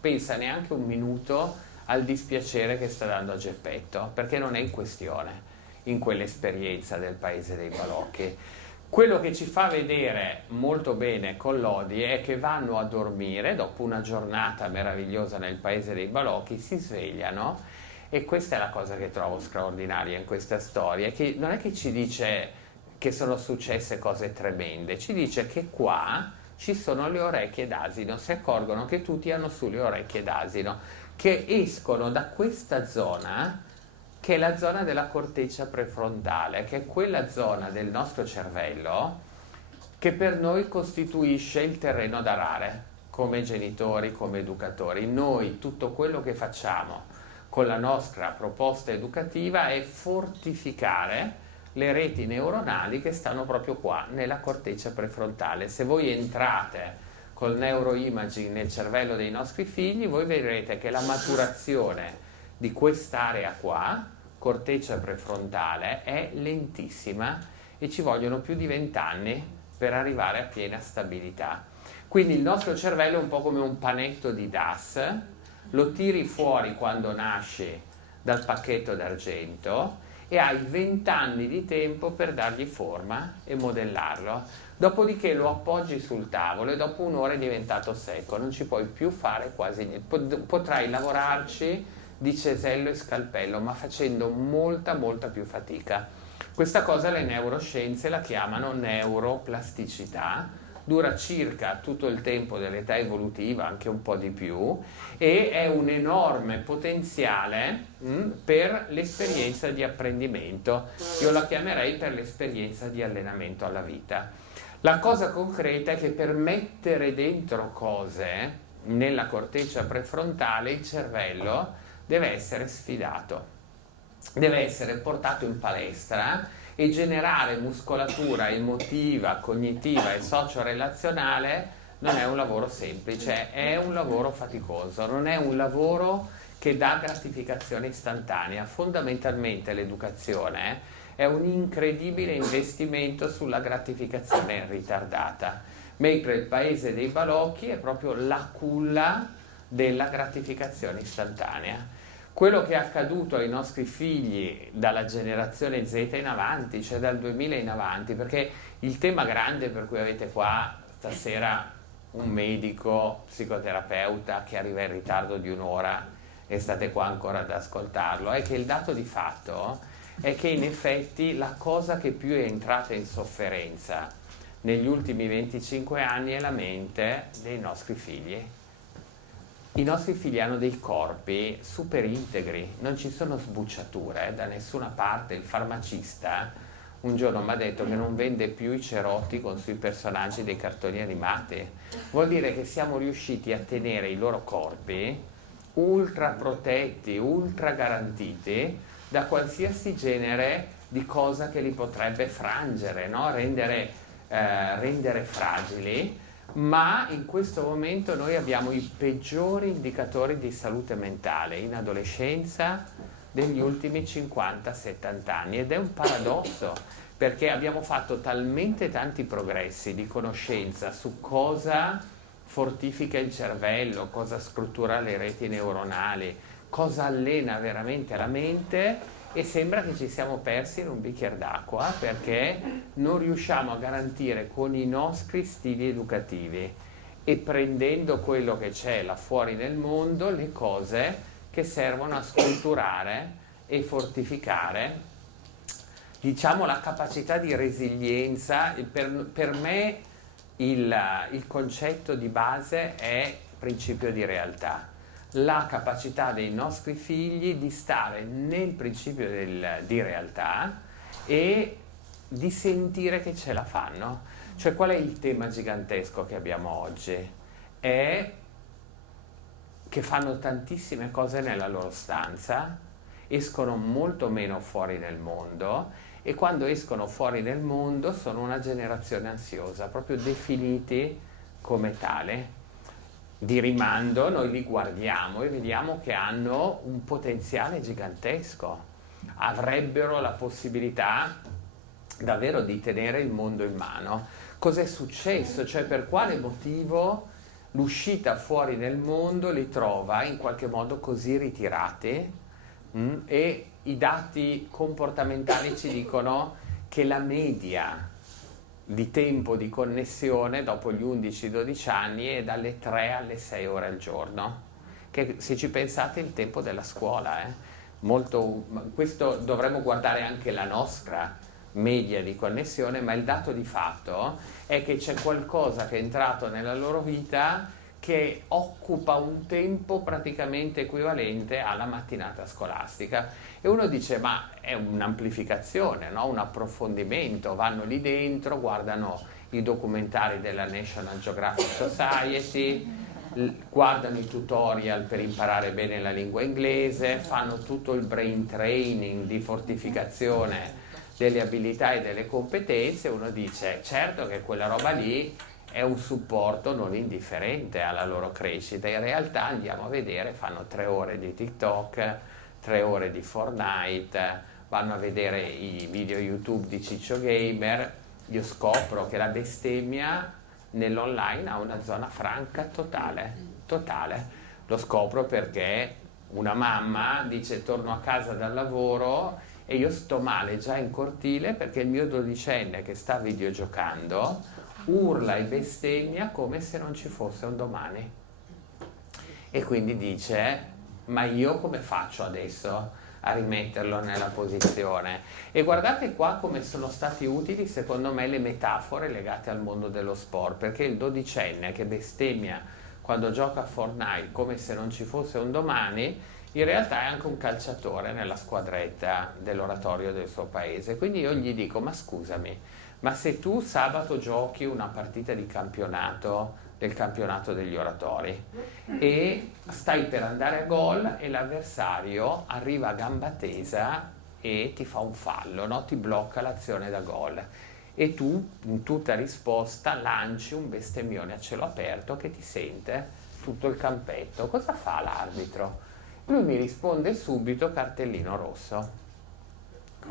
pensa neanche un minuto al dispiacere che sta dando a Geppetto, perché non è in questione in quell'esperienza del paese dei balocchi. Quello che ci fa vedere molto bene con Lodi è che vanno a dormire dopo una giornata meravigliosa nel paese dei balocchi, si svegliano, e questa è la cosa che trovo straordinaria in questa storia, che non è che ci dice che sono successe cose tremende, ci dice che qua ci sono le orecchie d'asino, si accorgono che tutti hanno sulle orecchie d'asino, che escono da questa zona, che è la zona della corteccia prefrontale, che è quella zona del nostro cervello che per noi costituisce il terreno d'arare, come genitori, come educatori. Noi tutto quello che facciamo con la nostra proposta educativa è fortificare le reti neuronali che stanno proprio qua, nella corteccia prefrontale. Se voi entrate col neuroimaging nel cervello dei nostri figli, voi vedrete che la maturazione di quest'area qua, corteccia prefrontale, è lentissima e ci vogliono più di 20 anni per arrivare a piena stabilità. Quindi il nostro cervello è un po' come un panetto di DAS, lo tiri fuori quando nasci dal pacchetto d'argento e hai 20 anni di tempo per dargli forma e modellarlo. Dopodiché lo appoggi sul tavolo e dopo un'ora è diventato secco, non ci puoi più fare quasi niente. Potrai lavorarci di cesello e scalpello, ma facendo molta più fatica. Questa cosa le neuroscienze la chiamano neuroplasticità, dura circa tutto il tempo dell'età evolutiva, anche un po' di più, e è un enorme potenziale per l'esperienza di apprendimento. Io la chiamerei per l'esperienza di allenamento alla vita. La cosa concreta è che per mettere dentro cose nella corteccia prefrontale il cervello deve essere sfidato, deve essere portato in palestra e generare muscolatura emotiva, cognitiva e socio-relazionale non è un lavoro semplice, è un lavoro faticoso, non è un lavoro che dà gratificazione istantanea. Fondamentalmente l'educazione è un incredibile investimento sulla gratificazione ritardata, mentre il paese dei balocchi è proprio la culla della gratificazione istantanea. Quello che è accaduto ai nostri figli dalla generazione Z in avanti, cioè dal 2000 in avanti, perché il tema grande per cui avete qua stasera un medico, psicoterapeuta che arriva in ritardo di un'ora e state qua ancora ad ascoltarlo, è che il dato di fatto è che in effetti la cosa che più è entrata in sofferenza negli ultimi 25 anni è la mente dei nostri figli. I nostri figli hanno dei corpi super integri, non ci sono sbucciature da nessuna parte. Il farmacista un giorno mi ha detto che non vende più i cerotti con sui personaggi dei cartoni animati. Vuol dire che siamo riusciti a tenere i loro corpi ultra protetti, ultra garantiti da qualsiasi genere di cosa che li potrebbe frangere, no? rendere fragili. Ma in questo momento noi abbiamo i peggiori indicatori di salute mentale in adolescenza degli ultimi 50-70 anni, ed è un paradosso perché abbiamo fatto talmente tanti progressi di conoscenza su cosa fortifica il cervello, cosa struttura le reti neuronali, cosa allena veramente la mente, e sembra che ci siamo persi in un bicchiere d'acqua perché non riusciamo a garantire con i nostri stili educativi e prendendo quello che c'è là fuori nel mondo le cose che servono a sculturare e fortificare, diciamo, la capacità di resilienza. Per me il concetto di base è principio di realtà. La capacità dei nostri figli di stare nel principio di realtà e di sentire che ce la fanno. Cioè, qual è il tema gigantesco che abbiamo oggi? È che fanno tantissime cose nella loro stanza, escono molto meno fuori nel mondo, e quando escono fuori nel mondo sono una generazione ansiosa, proprio definiti come tale. Di rimando noi li guardiamo e vediamo che hanno un potenziale gigantesco, avrebbero la possibilità davvero di tenere il mondo in mano. Cos'è successo? Cioè, per quale motivo l'uscita fuori nel mondo li trova in qualche modo così ritirati, e i dati comportamentali ci dicono che la media di tempo di connessione dopo gli 11-12 anni è dalle 3 alle 6 ore al giorno, che se ci pensate è il tempo della scuola. Questo dovremmo guardare anche la nostra media di connessione, ma il dato di fatto è che c'è qualcosa che è entrato nella loro vita che occupa un tempo praticamente equivalente alla mattinata scolastica. E uno dice, ma è un'amplificazione, no? Un approfondimento, vanno lì dentro, guardano i documentari della National Geographic Society, guardano i tutorial per imparare bene la lingua inglese, fanno tutto il brain training di fortificazione delle abilità e delle competenze. Uno dice, certo che quella roba lì è un supporto non indifferente alla loro crescita. In realtà andiamo a vedere, fanno 3 ore di TikTok, 3 ore di Fortnite, vanno a vedere i video YouTube di Ciccio Gamer. Io scopro che la bestemmia nell'online ha una zona franca totale. Lo scopro perché una mamma dice torno a casa dal lavoro e io sto male già in cortile perché il mio 12enne che sta videogiocando urla e bestemmia come se non ci fosse un domani. E quindi dice, ma io come faccio adesso a rimetterlo nella posizione? E guardate qua come sono stati utili secondo me le metafore legate al mondo dello sport, perché il 12enne che bestemmia quando gioca a Fortnite come se non ci fosse un domani, in realtà è anche un calciatore nella squadretta dell'oratorio del suo paese. Quindi io gli dico, ma scusami, ma se tu sabato giochi una partita di campionato del campionato degli oratori e stai per andare a gol e l'avversario arriva a gamba tesa e ti fa un fallo, no? Ti blocca l'azione da gol e tu in tutta risposta lanci un bestemmione a cielo aperto che ti sente tutto il campetto. Cosa fa l'arbitro? Lui mi risponde subito cartellino rosso.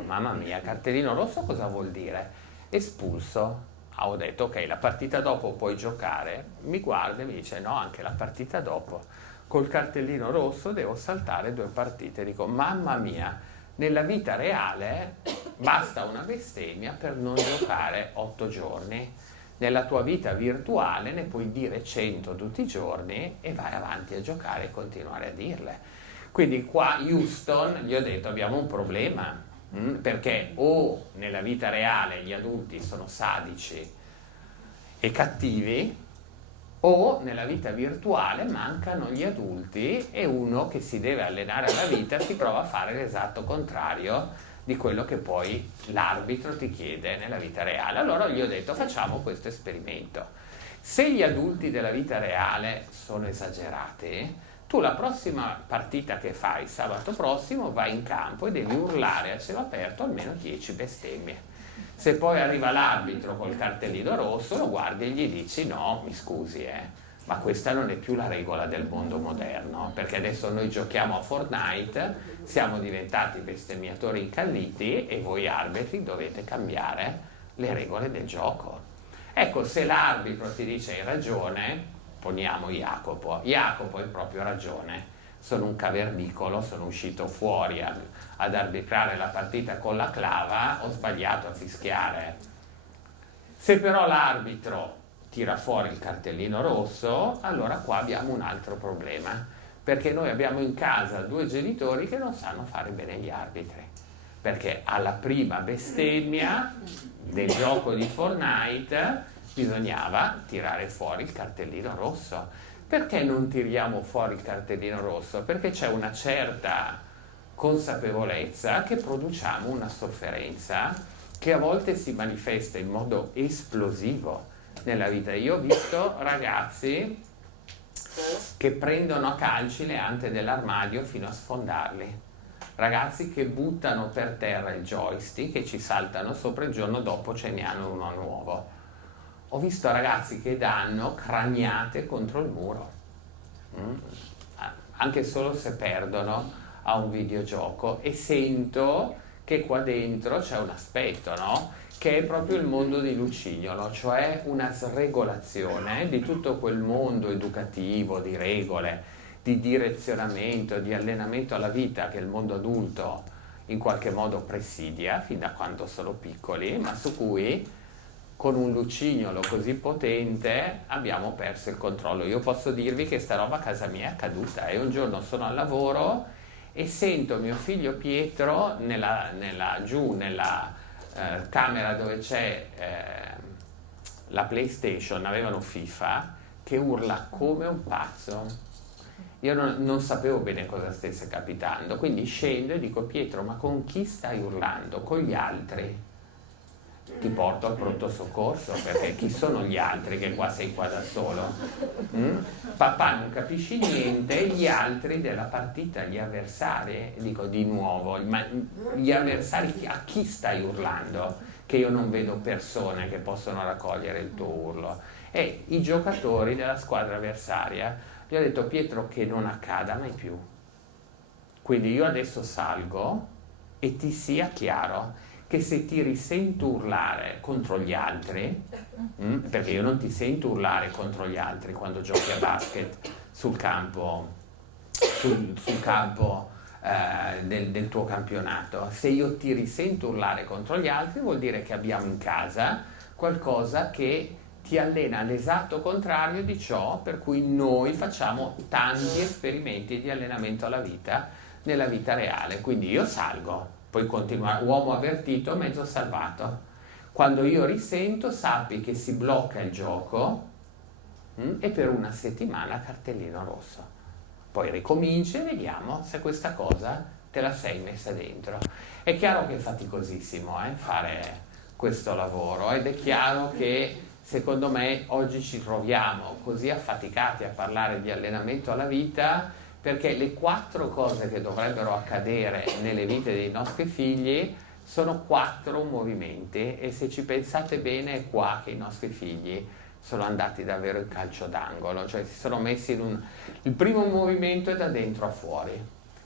Mamma mia, cartellino rosso cosa vuol dire? Espulso. Ho detto ok, la partita dopo puoi giocare. Mi guarda e mi dice no, anche la partita dopo col cartellino rosso devo saltare 2 partite. Dico mamma mia, nella vita reale basta una bestemmia per non giocare 8 giorni. Nella tua vita virtuale ne puoi dire 100 tutti i giorni e vai avanti a giocare e continuare a dirle. Quindi qua Houston gli ho detto abbiamo un problema, perché o nella vita reale gli adulti sono sadici e cattivi, o nella vita virtuale mancano gli adulti e uno che si deve allenare alla vita si prova a fare l'esatto contrario di quello che poi l'arbitro ti chiede nella vita reale. Allora gli ho detto facciamo questo esperimento. Se gli adulti della vita reale sono esagerati, tu la prossima partita che fai sabato prossimo vai in campo e devi urlare a cielo aperto almeno 10 bestemmie. Se poi arriva l'arbitro col cartellino rosso lo guardi e gli dici no, mi scusi, ma questa non è più la regola del mondo moderno, perché adesso noi giochiamo a Fortnite, siamo diventati bestemmiatori incalliti e voi arbitri dovete cambiare le regole del gioco. Ecco, se l'arbitro ti dice hai ragione, poniamo Jacopo hai proprio ragione, sono un cavernicolo, sono uscito fuori ad arbitrare la partita con la clava, ho sbagliato a fischiare. Se però l'arbitro tira fuori il cartellino rosso, allora qua abbiamo un altro problema, perché noi abbiamo in casa 2 genitori che non sanno fare bene gli arbitri, perché alla prima bestemmia del gioco di Fortnite bisognava tirare fuori il cartellino rosso. Perché non tiriamo fuori il cartellino rosso? Perché c'è una certa consapevolezza che produciamo una sofferenza che a volte si manifesta in modo esplosivo nella vita. Io ho visto ragazzi che prendono a calci le ante dell'armadio fino a sfondarli, ragazzi che buttano per terra il joystick e ci saltano sopra, il giorno dopo ce ne hanno uno nuovo. Ho visto ragazzi che danno craniate contro il muro, anche solo se perdono a un videogioco, e sento che qua dentro c'è un aspetto, no? Che è proprio il mondo di Lucignolo, cioè una sregolazione di tutto quel mondo educativo, di regole, di direzionamento, di allenamento alla vita che il mondo adulto in qualche modo presidia fin da quando sono piccoli, ma su cui con un Lucignolo così potente abbiamo perso il controllo. Io posso dirvi che sta roba a casa mia è accaduta e un giorno sono al lavoro e sento mio figlio Pietro giù nella camera dove c'è la PlayStation, avevano FIFA, che urla come un pazzo. Io non sapevo bene cosa stesse capitando, quindi scendo e dico: Pietro, ma con chi stai urlando? Con gli altri? Ti porto al pronto soccorso, perché chi sono gli altri che qua sei qua da solo? Papà non capisci niente, gli altri della partita, gli avversari. Dico di nuovo, ma gli avversari, a chi stai urlando? Che io non vedo persone che possono raccogliere il tuo urlo. E i giocatori della squadra avversaria. Gli ho detto: Pietro, che non accada mai più. Quindi io adesso salgo e ti sia chiaro che se ti risento urlare contro gli altri, perché io non ti sento urlare contro gli altri quando giochi a basket sul campo del tuo campionato, se io ti risento urlare contro gli altri vuol dire che abbiamo in casa qualcosa che ti allena all'esatto contrario di ciò per cui noi facciamo tanti esperimenti di allenamento alla vita nella vita reale. Quindi io salgo, poi continua, uomo avvertito, mezzo salvato. Quando io risento, sappi che si blocca il gioco e per una settimana cartellino rosso. Poi ricominci e vediamo se questa cosa te la sei messa dentro. È chiaro che è faticosissimo fare questo lavoro ed è chiaro che secondo me oggi ci troviamo così affaticati a parlare di allenamento alla vita perché le 4 cose che dovrebbero accadere nelle vite dei nostri figli sono 4 movimenti e se ci pensate bene è qua che i nostri figli sono andati davvero in calcio d'angolo, cioè si sono messi Il primo movimento è da dentro a fuori,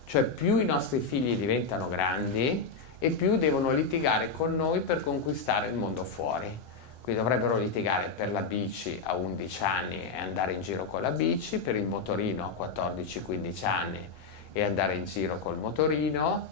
cioè più i nostri figli diventano grandi e più devono litigare con noi per conquistare il mondo fuori. Quindi dovrebbero litigare per la bici a 11 anni e andare in giro con la bici, per il motorino a 14-15 anni e andare in giro col motorino,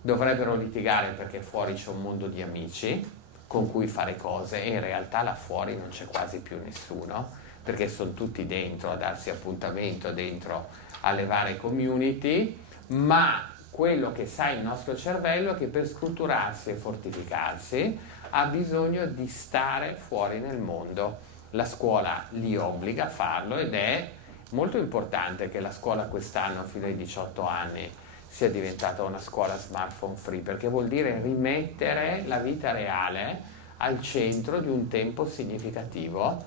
dovrebbero litigare perché fuori c'è un mondo di amici con cui fare cose e in realtà là fuori non c'è quasi più nessuno, perché sono tutti dentro a darsi appuntamento, dentro alle varie community, ma quello che sa il nostro cervello è che per strutturarsi e fortificarsi ha bisogno di stare fuori nel mondo. La scuola li obbliga a farlo ed è molto importante che la scuola quest'anno fino ai 18 anni sia diventata una scuola smartphone free, perché vuol dire rimettere la vita reale al centro di un tempo significativo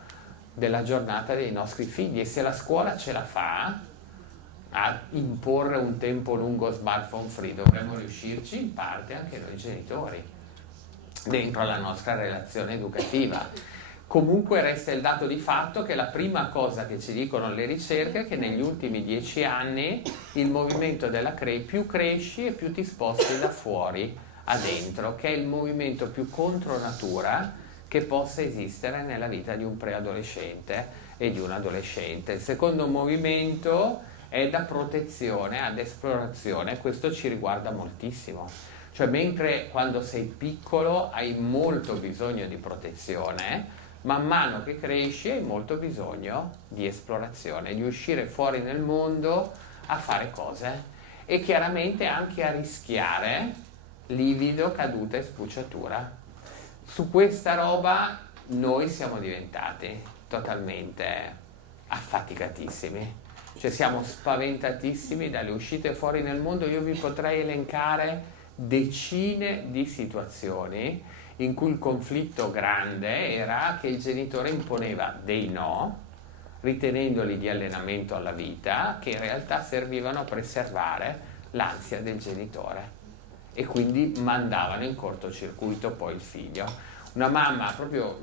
della giornata dei nostri figli e se la scuola ce la fa a imporre un tempo lungo smartphone free dovremmo riuscirci in parte anche noi genitori dentro la nostra relazione educativa. Comunque resta il dato di fatto che la prima cosa che ci dicono le ricerche è che negli ultimi 10 anni il movimento della più cresci e più ti sposti da fuori a dentro, che è il movimento più contro natura che possa esistere nella vita di un preadolescente e di un adolescente. Il secondo movimento è da protezione ad esplorazione, questo ci riguarda moltissimo. Cioè mentre quando sei piccolo hai molto bisogno di protezione, man mano che cresci hai molto bisogno di esplorazione, di uscire fuori nel mondo a fare cose e chiaramente anche a rischiare livido, caduta e spucciatura. Su questa roba noi siamo diventati totalmente affaticatissimi, cioè siamo spaventatissimi dalle uscite fuori nel mondo. Io vi potrei elencare decine di situazioni in cui il conflitto grande era che il genitore imponeva dei no, ritenendoli di allenamento alla vita, che in realtà servivano a preservare l'ansia del genitore e quindi mandavano in cortocircuito poi il figlio. Una mamma proprio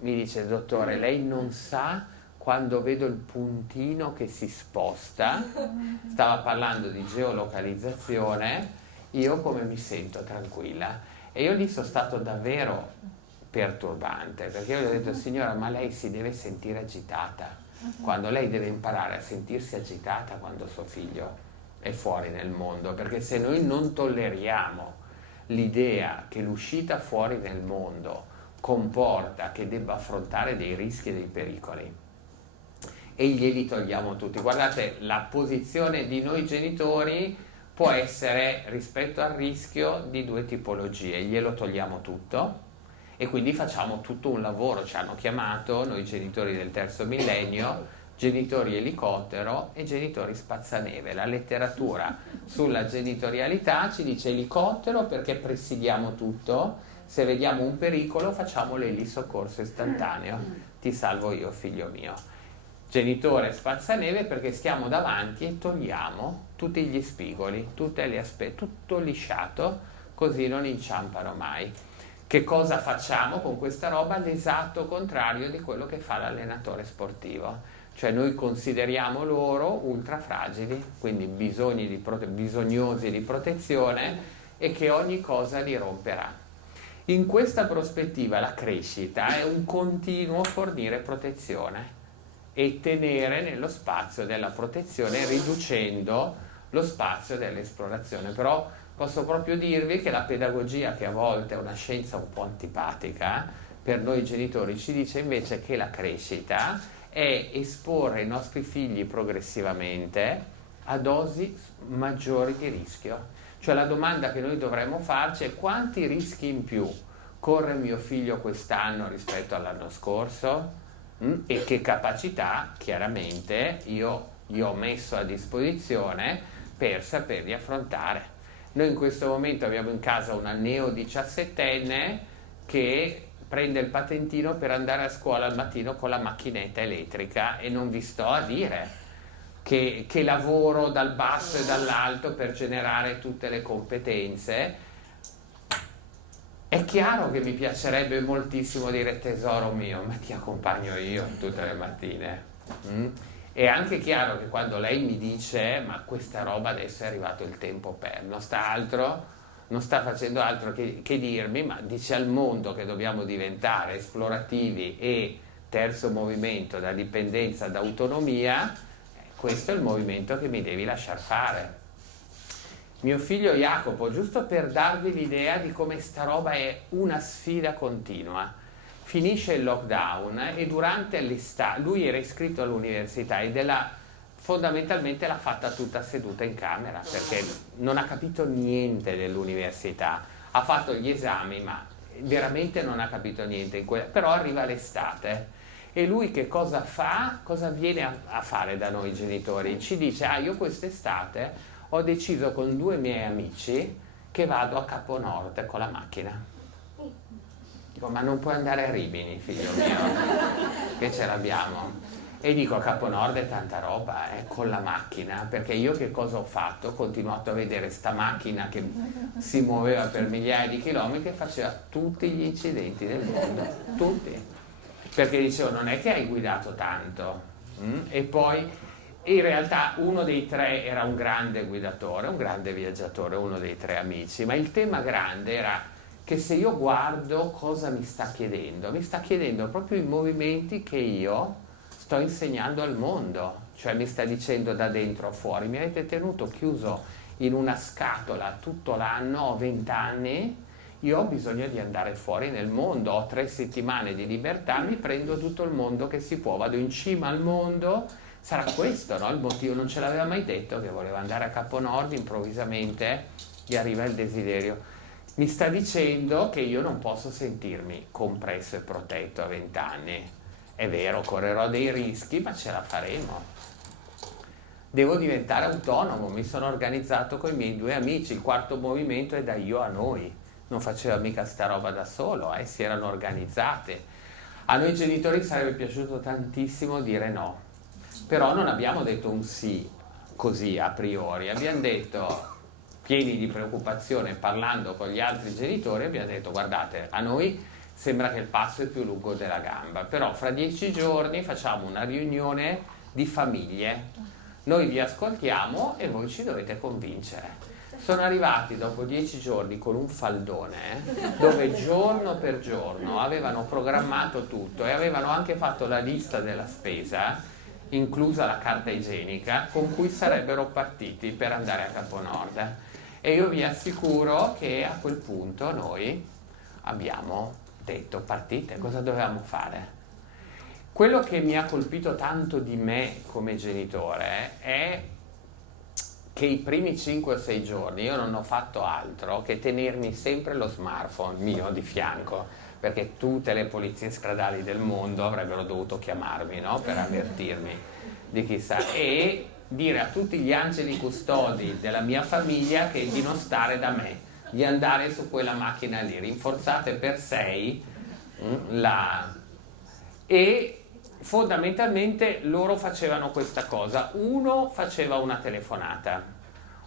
mi dice: dottore, lei non sa quando vedo il puntino che si sposta, stava parlando di geolocalizzazione, io come mi sento tranquilla? E io lì sono stato davvero perturbante, perché io gli ho detto, signora, ma lei si deve sentire agitata, quando lei deve imparare a sentirsi agitata quando suo figlio è fuori nel mondo, perché se noi non tolleriamo l'idea che l'uscita fuori nel mondo comporta che debba affrontare dei rischi e dei pericoli e glieli togliamo tutti, guardate, la posizione di noi genitori può essere rispetto al rischio di due tipologie, glielo togliamo tutto e quindi facciamo tutto un lavoro, ci hanno chiamato noi genitori del terzo millennio genitori elicottero e genitori spazzaneve. La letteratura sulla genitorialità ci dice elicottero perché presidiamo tutto, se vediamo un pericolo facciamo soccorso istantaneo, ti salvo io figlio mio. Genitore spazzaneve perché stiamo davanti e togliamo tutti gli spigoli, tutte le tutto lisciato, così non inciampano mai. Che cosa facciamo con questa roba? L'esatto contrario di quello che fa l'allenatore sportivo. Cioè noi consideriamo loro ultra fragili, quindi bisognosi di protezione e che ogni cosa li romperà. In questa prospettiva la crescita è un continuo fornire protezione e tenere nello spazio della protezione riducendo lo spazio dell'esplorazione. Però posso proprio dirvi che la pedagogia, che a volte è una scienza un po' antipatica per noi genitori, ci dice invece che la crescita è esporre i nostri figli progressivamente a dosi maggiori di rischio. Cioè la domanda che noi dovremmo farci è: quanti rischi in più corre mio figlio quest'anno rispetto all'anno scorso? E che capacità chiaramente io gli ho messo a disposizione per saperli affrontare. Noi in questo momento abbiamo in casa una neo 17enne che prende il patentino per andare a scuola al mattino con la macchinetta elettrica e non vi sto a dire che lavoro dal basso e dall'alto per generare tutte le competenze. È chiaro che mi piacerebbe moltissimo dire tesoro mio, ma ti accompagno io tutte le mattine. È anche chiaro che quando lei mi dice ma questa roba adesso è arrivato il tempo per, non sta facendo altro che dirmi, ma dice al mondo che dobbiamo diventare esplorativi e terzo movimento da dipendenza da autonomia, questo è il movimento che mi devi lasciar fare. Mio figlio Jacopo, giusto per darvi l'idea di come sta roba è una sfida continua, finisce il lockdown e durante l'estate, lui era iscritto all'università e fondamentalmente l'ha fatta tutta seduta in camera perché non ha capito niente dell'università, ha fatto gli esami ma veramente non ha capito niente, però arriva l'estate e lui che cosa fa? Cosa viene a fare da noi genitori? Ci dice: io quest'estate ho deciso con 2 miei amici che vado a Capo Nord con la macchina. Dico: ma non puoi andare a Rimini, figlio mio, che ce l'abbiamo. E dico: a Capo Nord è tanta roba, con la macchina, perché io che cosa ho fatto? Ho continuato a vedere sta macchina che si muoveva per migliaia di chilometri e faceva tutti gli incidenti del mondo, tutti. Perché dicevo: non è che hai guidato tanto. E poi in realtà uno dei 3 era un grande guidatore, un grande viaggiatore, uno dei 3 amici, ma il tema grande era che se io guardo cosa mi sta chiedendo proprio i movimenti che io sto insegnando al mondo, cioè mi sta dicendo da dentro a fuori: mi avete tenuto chiuso in una scatola tutto l'anno, ho 20 anni, io ho bisogno di andare fuori nel mondo, ho 3 settimane di libertà, mi prendo tutto il mondo che si può, vado in cima al mondo. Sarà questo, no? Il motivo, non ce l'aveva mai detto che voleva andare a Capo Nord, improvvisamente gli arriva il desiderio. Mi sta dicendo che io non posso sentirmi compresso e protetto a 20 anni. È vero, correrò dei rischi, ma ce la faremo. Devo diventare autonomo, mi sono organizzato con i miei 2 amici, il 4º movimento è da io a noi. Non faceva mica sta roba da solo, si erano organizzate. A noi genitori sarebbe piaciuto tantissimo dire no, però non abbiamo detto un sì così a priori, abbiamo detto, pieni di preoccupazione, parlando con gli altri genitori, abbiamo detto: guardate, a noi sembra che il passo è più lungo della gamba, però fra 10 giorni facciamo una riunione di famiglie, noi vi ascoltiamo e voi ci dovete convincere. Sono arrivati dopo 10 giorni con un faldone dove giorno per giorno avevano programmato tutto e avevano anche fatto la lista della spesa, inclusa la carta igienica, con cui sarebbero partiti per andare a Caponord. E io vi assicuro che a quel punto noi abbiamo detto: partite, cosa dovevamo fare? Quello che mi ha colpito tanto di me come genitore è che i primi 5 o 6 giorni io non ho fatto altro che tenermi sempre lo smartphone mio di fianco, perché tutte le polizie stradali del mondo avrebbero dovuto chiamarmi, no? Per avvertirmi di chissà, e dire a tutti gli angeli custodi della mia famiglia che di non stare da me, di andare su quella macchina lì, rinforzate per 6 e fondamentalmente loro facevano questa cosa: uno faceva una telefonata,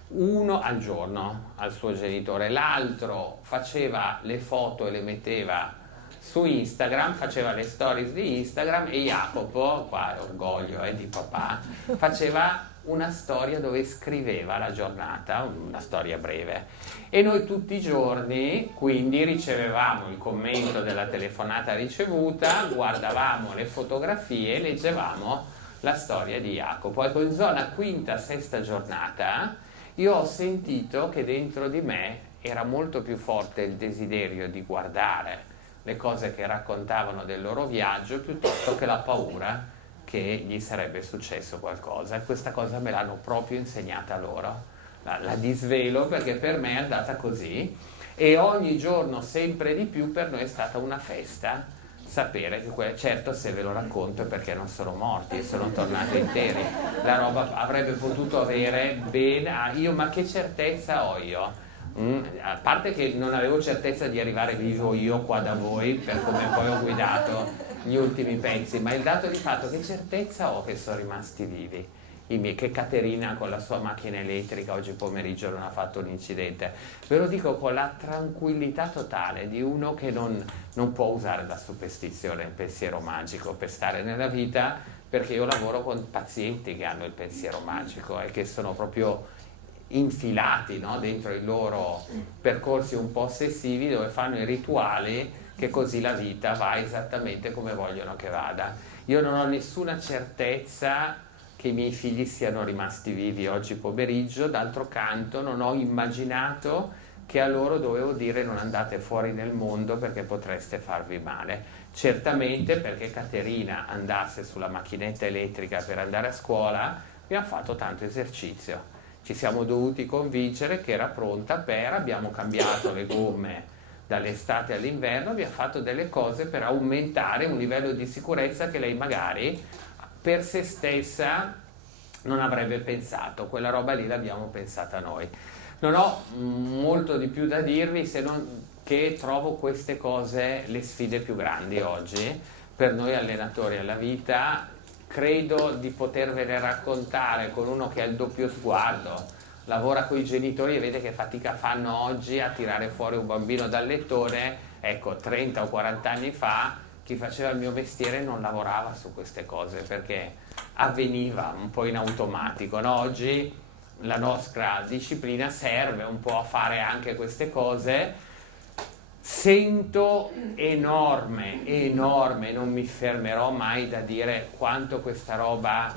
uno al giorno al suo genitore, l'altro faceva le foto e le metteva su Instagram, faceva le stories di Instagram, e Jacopo, qua orgoglio di papà, faceva una storia dove scriveva la giornata, una storia breve, e noi tutti i giorni quindi ricevevamo il commento della telefonata ricevuta, guardavamo le fotografie e leggevamo la storia di Jacopo. Ecco, in zona quinta, sesta giornata io ho sentito che dentro di me era molto più forte il desiderio di guardare le cose che raccontavano del loro viaggio piuttosto che la paura che gli sarebbe successo qualcosa, e questa cosa me l'hanno proprio insegnata loro, la disvelo perché per me è andata così, e ogni giorno sempre di più per noi è stata una festa sapere che certo, se ve lo racconto è perché non sono morti e sono tornati interi, la roba avrebbe potuto avere bene, io ma che certezza ho io? A parte che non avevo certezza di arrivare vivo io qua da voi per come poi ho guidato gli ultimi pezzi, ma il dato di fatto, che certezza ho che sono rimasti vivi i miei, che Caterina con la sua macchina elettrica oggi pomeriggio non ha fatto un incidente. Ve lo dico con la tranquillità totale di uno che non può usare la superstizione, il pensiero magico per stare nella vita, perché io lavoro con pazienti che hanno il pensiero magico e che sono proprio infilati, no, dentro i loro percorsi un po' ossessivi, dove fanno i rituali che così la vita va esattamente come vogliono che vada. Io non ho nessuna certezza che i miei figli siano rimasti vivi oggi pomeriggio, d'altro canto non ho immaginato che a loro dovevo dire: non andate fuori nel mondo perché potreste farvi male. Certamente perché Caterina andasse sulla macchinetta elettrica per andare a scuola mi ha fatto tanto esercizio. Ci siamo dovuti convincere che era pronta abbiamo cambiato le gomme dall'estate all'inverno, abbiamo fatto delle cose per aumentare un livello di sicurezza che lei magari per se stessa non avrebbe pensato. Quella roba lì l'abbiamo pensata noi. Non ho molto di più da dirvi, se non che trovo queste cose le sfide più grandi oggi per noi allenatori alla vita. Credo di potervele raccontare con uno che ha il doppio sguardo, lavora con i genitori e vede che fatica fanno oggi a tirare fuori un bambino dal lettone. Ecco, 30 o 40 anni fa chi faceva il mio mestiere non lavorava su queste cose perché avveniva un po' in automatico, no? Oggi la nostra disciplina serve un po' a fare anche queste cose. Sento enorme, non mi fermerò mai da dire quanto questa roba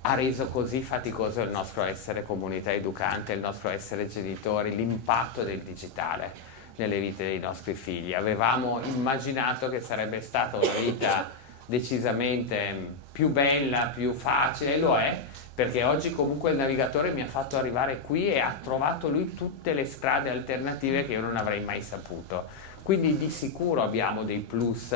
ha reso così faticoso il nostro essere comunità educante, il nostro essere genitori, l'impatto del digitale nelle vite dei nostri figli. Avevamo immaginato che sarebbe stata una vita decisamente più bella, più facile, e lo è, perché oggi comunque il navigatore mi ha fatto arrivare qui e ha trovato lui tutte le strade alternative che io non avrei mai saputo. Quindi di sicuro abbiamo dei plus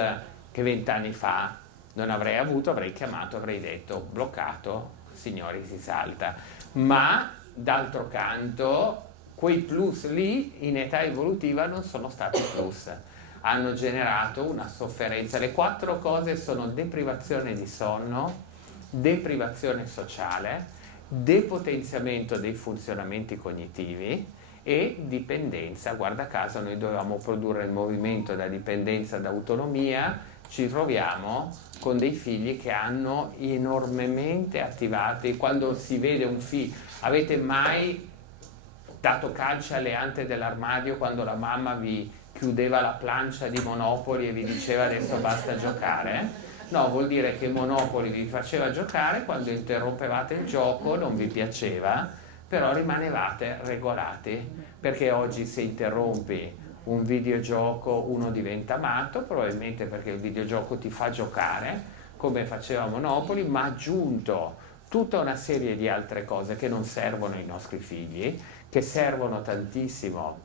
che 20 anni fa non avrei avuto, avrei chiamato, avrei detto: bloccato, signori, si salta. Ma d'altro canto quei plus lì in età evolutiva non sono stati plus, hanno generato una sofferenza. Le 4 cose sono deprivazione di sonno, deprivazione sociale, depotenziamento dei funzionamenti cognitivi e dipendenza. Guarda caso noi dovevamo produrre il movimento da dipendenza ad autonomia, ci troviamo con dei figli che hanno enormemente attivati. Quando si vede un figlio, avete mai dato calci alle ante dell'armadio quando la mamma vi chiudeva la plancia di Monopoli e vi diceva adesso basta giocare? No, vuol dire che Monopoli vi faceva giocare, quando interrompevate il gioco non vi piaceva, però rimanevate regolati, perché oggi se interrompi un videogioco uno diventa matto, probabilmente perché il videogioco ti fa giocare, come faceva Monopoli, ma ha aggiunto tutta una serie di altre cose che non servono ai nostri figli, che servono tantissimo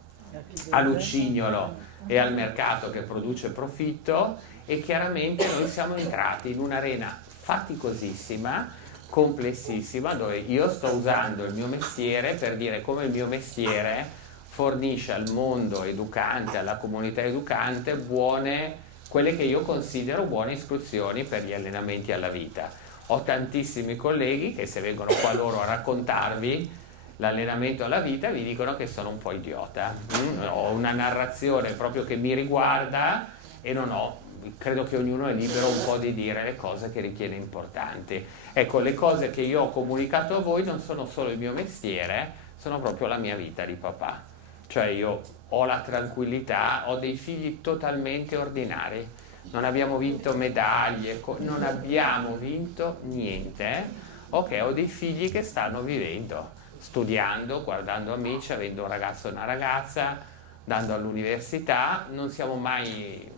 a Lucignolo e al mercato che produce profitto, e chiaramente noi siamo entrati in un'arena faticosissima, complessissima, dove io sto usando il mio mestiere per dire come il mio mestiere fornisce al mondo educante, alla comunità educante, quelle che io considero buone istruzioni per gli allenamenti alla vita. Ho tantissimi colleghi che se vengono qua loro a raccontarvi l'allenamento alla vita vi dicono che sono un po' idiota. Ho una narrazione proprio che mi riguarda e credo che ognuno è libero un po' di dire le cose che ritiene importanti. Ecco, le cose che io ho comunicato a voi non sono solo il mio mestiere, sono proprio la mia vita di papà. Cioè io ho la tranquillità, ho dei figli totalmente ordinari, non abbiamo vinto medaglie, non abbiamo vinto niente. Ok, ho dei figli che stanno vivendo, studiando, guardando amici, avendo un ragazzo e una ragazza, andando all'università, non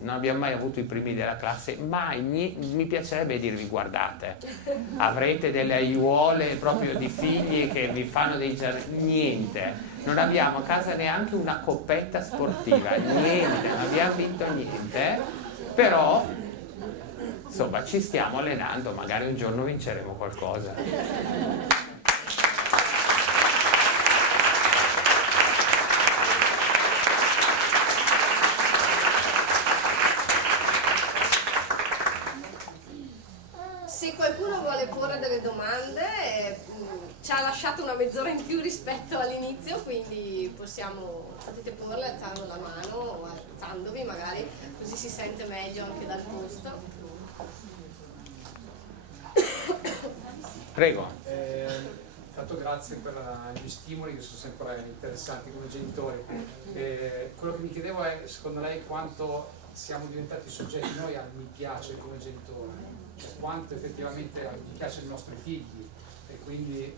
abbiamo mai avuto i primi della classe, mai. Mi piacerebbe dirvi: guardate, avrete delle aiuole proprio di figli che vi fanno dei niente, non abbiamo a casa neanche una coppetta sportiva, niente, non abbiamo vinto niente, però insomma ci stiamo allenando, magari un giorno vinceremo qualcosa. Se qualcuno vuole porre delle domande, ci ha lasciato una mezz'ora in più rispetto all'inizio, quindi potete porle alzando la mano o alzandovi magari, così si sente meglio anche dal posto. Prego. Tanto grazie per gli stimoli che sono sempre interessanti come genitori. Quello che mi chiedevo è, secondo lei, quanto siamo diventati soggetti noi al mi piace come genitore? Quanto effettivamente gli piace ai nostri figli e quindi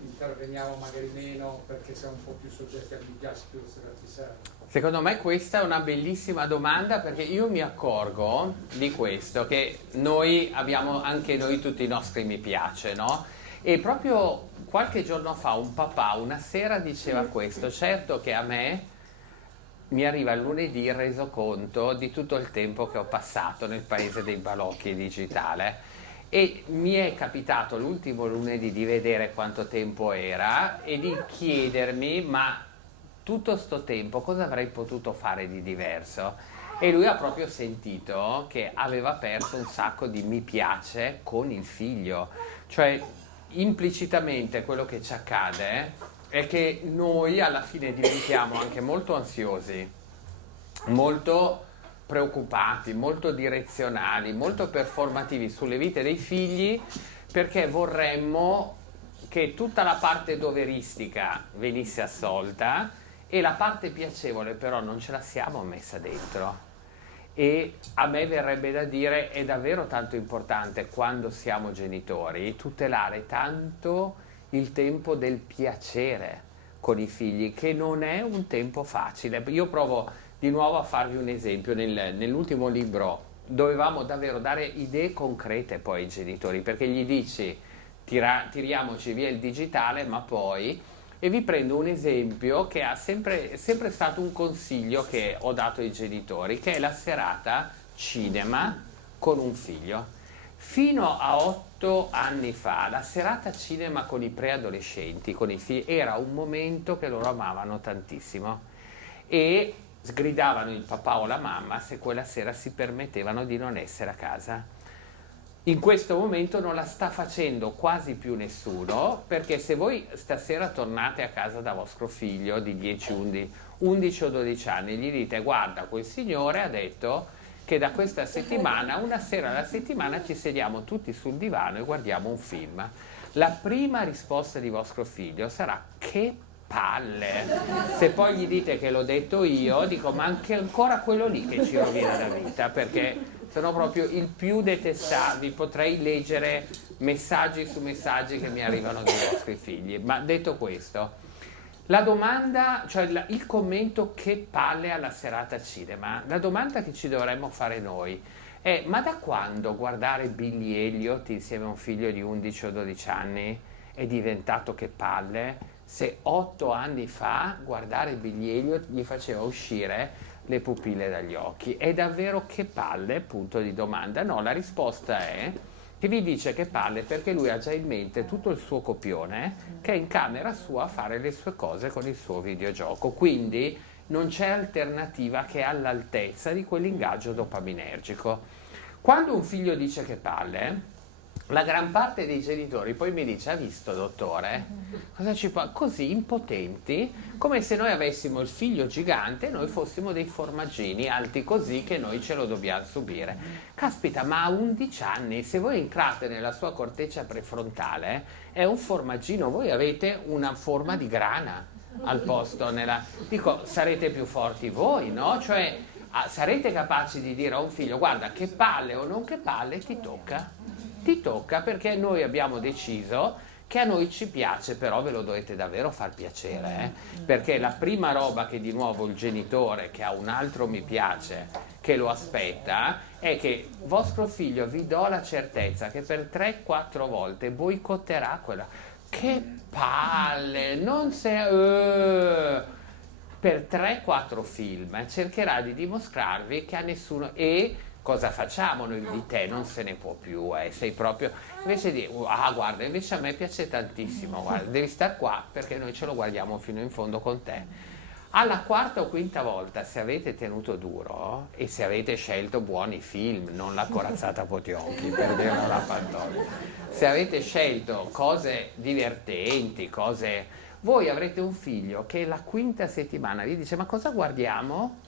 interveniamo magari meno perché siamo un po' più soggetti al mi piace piuttosto che al ti serve. Secondo me questa è una bellissima domanda, perché io mi accorgo di questo, che noi abbiamo anche noi tutti i nostri mi piace, no? E proprio qualche giorno fa un papà una sera diceva questo: certo che a me mi arriva il lunedì il resoconto di tutto il tempo che ho passato nel paese dei balocchi digitale, e mi è capitato l'ultimo lunedì di vedere quanto tempo era e di chiedermi: ma tutto sto tempo cosa avrei potuto fare di diverso? E lui ha proprio sentito che aveva perso un sacco di mi piace con il figlio. Cioè implicitamente quello che ci accade è che noi alla fine diventiamo anche molto ansiosi, molto preoccupati, molto direzionali, molto performativi sulle vite dei figli, perché vorremmo che tutta la parte doveristica venisse assolta e la parte piacevole però non ce la siamo messa dentro. E a me verrebbe da dire: è davvero tanto importante quando siamo genitori tutelare tanto il tempo del piacere con i figli, che non è un tempo facile. Io provo di nuovo a farvi un esempio. Nell'ultimo libro dovevamo davvero dare idee concrete poi ai genitori, perché gli dici tiriamoci via il digitale, ma poi... E vi prendo un esempio che è sempre stato un consiglio che ho dato ai genitori, che è la serata cinema con un figlio. Fino a 8 anni fa la serata cinema con i preadolescenti, con i figli, era un momento che loro amavano tantissimo e sgridavano il papà o la mamma se quella sera si permettevano di non essere a casa. In questo momento non la sta facendo quasi più nessuno, perché se voi stasera tornate a casa da vostro figlio di 10, 11 o 12 anni, gli dite: guarda, quel signore ha detto che da questa settimana, una sera alla settimana, ci sediamo tutti sul divano e guardiamo un film. La prima risposta di vostro figlio sarà: che palle. Se poi gli dite che l'ho detto io, dico ma anche ancora quello lì che ci rovina la vita, perché sono proprio il più detestabile. Potrei leggere messaggi su messaggi che mi arrivano dai vostri figli. Ma detto questo, la domanda, cioè il commento che palle alla serata cinema, la domanda che ci dovremmo fare noi è: ma da quando guardare Billy Elliot insieme a un figlio di 11 o 12 anni è diventato che palle, se 8 anni fa guardare Billy Elliot gli faceva uscire le pupille dagli occhi? È davvero che palle? Punto di domanda. No, la risposta è che vi dice che palle perché lui ha già in mente tutto il suo copione che è in camera sua a fare le sue cose con il suo videogioco, quindi non c'è alternativa che all'altezza di quell'ingaggio dopaminergico. Quando un figlio dice che palle, la gran parte dei genitori poi mi dice: ha visto, dottore? Cosa ci fa? Così impotenti, come se noi avessimo il figlio gigante e noi fossimo dei formaggini alti così che noi ce lo dobbiamo subire. Caspita, ma a 11 anni, se voi entrate nella sua corteccia prefrontale, è un formaggino, voi avete una forma di grana al posto nella... Dico, sarete più forti voi, no? Cioè, sarete capaci di dire a un figlio: guarda, che palle o non che palle, ti tocca perché noi abbiamo deciso che a noi ci piace, però ve lo dovete davvero far piacere, perché la prima roba che di nuovo il genitore che ha un altro mi piace che lo aspetta è che vostro figlio, vi do la certezza che per 3-4 volte boicotterà quella. Che palle, non se... per 3-4 film cercherà di dimostrarvi che a nessuno... E cosa facciamo noi? Di te non se ne può più, sei proprio... Invece di... guarda, invece a me piace tantissimo, guarda, devi star qua perché noi ce lo guardiamo fino in fondo con te. Alla quarta o quinta volta, se avete tenuto duro e se avete scelto buoni film, non la corazzata Potiochi, per dirla la Fantoni, se avete scelto cose divertenti, voi avrete un figlio che la quinta settimana vi dice: ma cosa guardiamo?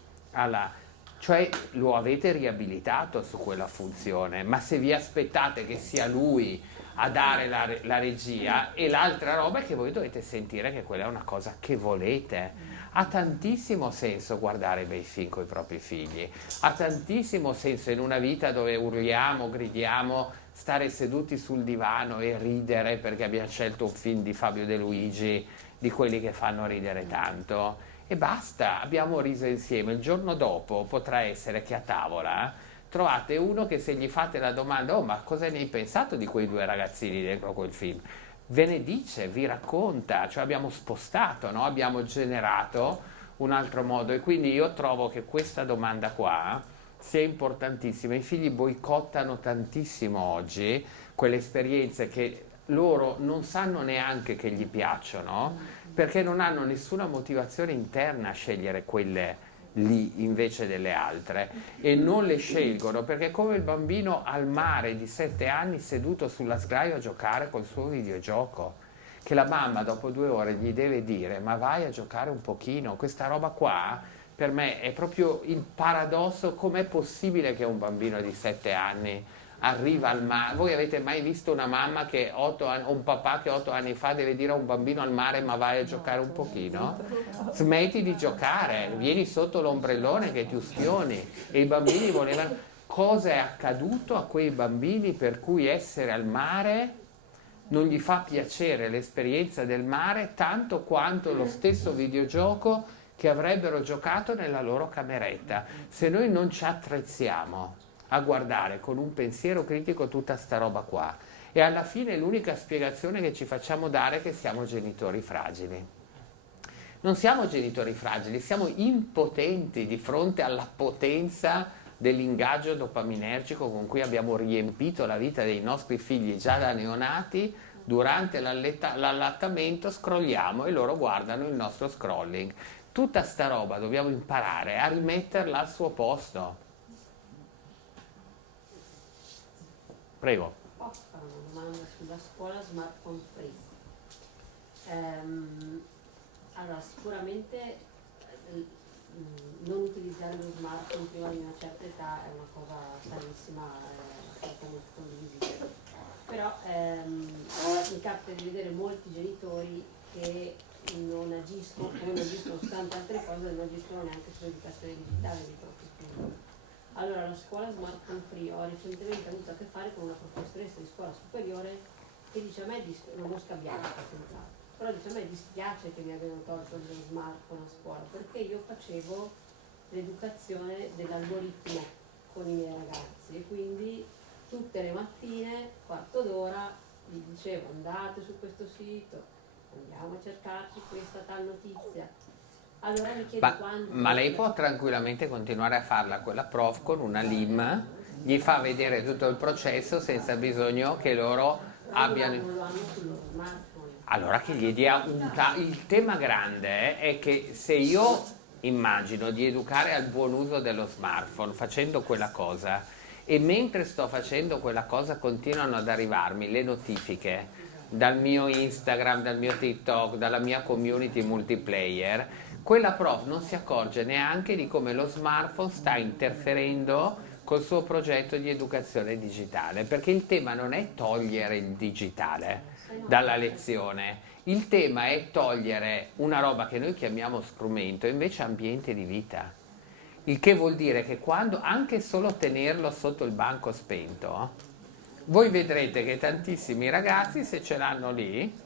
Cioè lo avete riabilitato su quella funzione, ma se vi aspettate che sia lui a dare la regia, e l'altra roba è che voi dovete sentire che quella è una cosa che volete. Ha tantissimo senso guardare bei film con i propri figli, ha tantissimo senso in una vita dove urliamo, gridiamo, stare seduti sul divano e ridere perché abbiamo scelto un film di Fabio De Luigi, di quelli che fanno ridere tanto, e basta, abbiamo riso insieme. Il giorno dopo potrà essere che a tavola trovate uno che, se gli fate la domanda: oh, ma cosa ne hai pensato di quei 2 ragazzini dentro quel film? Ve ne dice, vi racconta, cioè abbiamo spostato, no? Abbiamo generato un altro modo, e quindi io trovo che questa domanda qua sia importantissima. I figli boicottano tantissimo oggi quelle esperienze che loro non sanno neanche che gli piacciono, perché non hanno nessuna motivazione interna a scegliere quelle lì invece delle altre, e non le scelgono perché è come il bambino al mare di 7 anni seduto sulla sdraio a giocare col suo videogioco, che la mamma dopo 2 ore gli deve dire: ma vai a giocare un pochino. Questa roba qua per me è proprio il paradosso. Com'è possibile che un bambino di 7 anni arriva al mare? Voi avete mai visto una mamma che 8 anni, o un papà che 8 anni fa deve dire a un bambino al mare: ma vai a giocare un pochino? Smetti di giocare, vieni sotto l'ombrellone che ti ustioni. E i bambini volevano... Cosa è accaduto a quei bambini per cui essere al mare non gli fa piacere l'esperienza del mare tanto quanto lo stesso videogioco che avrebbero giocato nella loro cameretta? Se noi non ci attrezziamo a guardare con un pensiero critico tutta sta roba qua, e alla fine l'unica spiegazione che ci facciamo dare è che siamo genitori fragili. Non siamo genitori fragili, siamo impotenti di fronte alla potenza dell'ingaggio dopaminergico con cui abbiamo riempito la vita dei nostri figli già da neonati. Durante l'allattamento scrolliamo e loro guardano il nostro scrolling. Tutta sta roba dobbiamo imparare a rimetterla al suo posto. Prego. Posso fare una domanda sulla scuola smartphone free? Allora, sicuramente non utilizzare lo smartphone prima di una certa età è una cosa sanissima, molto condivisibile. Però mi capita di vedere molti genitori che non agiscono, come non agiscono su tante altre cose, non agiscono neanche sull'educazione digitale dei propri figli. Allora, la scuola smartphone free, ho recentemente avuto a che fare con una professoressa di scuola superiore che dice a me, non ho scambiato, però dice a me dispiace che mi abbiano tolto lo smartphone a scuola, perché io facevo l'educazione dell'algoritmo con i miei ragazzi e quindi tutte le mattine, quarto d'ora, gli dicevo andate su questo sito, andiamo a cercarci questa tal notizia. Allora mi chiedo quando... Ma lei può tranquillamente continuare a farla quella prof con una LIM, gli fa vedere tutto il processo senza bisogno che loro abbiano... Non lo hanno sullo smartphone. Allora che gli dia il tema grande è che se io immagino di educare al buon uso dello smartphone facendo quella cosa e mentre sto facendo quella cosa continuano ad arrivarmi le notifiche dal mio Instagram, dal mio TikTok, dalla mia community multiplayer, quella prof non si accorge neanche di come lo smartphone sta interferendo col suo progetto di educazione digitale, perché il tema non è togliere il digitale dalla lezione, il tema è togliere una roba che noi chiamiamo strumento, invece ambiente di vita. Il che vuol dire che quando anche solo tenerlo sotto il banco spento, voi vedrete che tantissimi ragazzi, se ce l'hanno lì,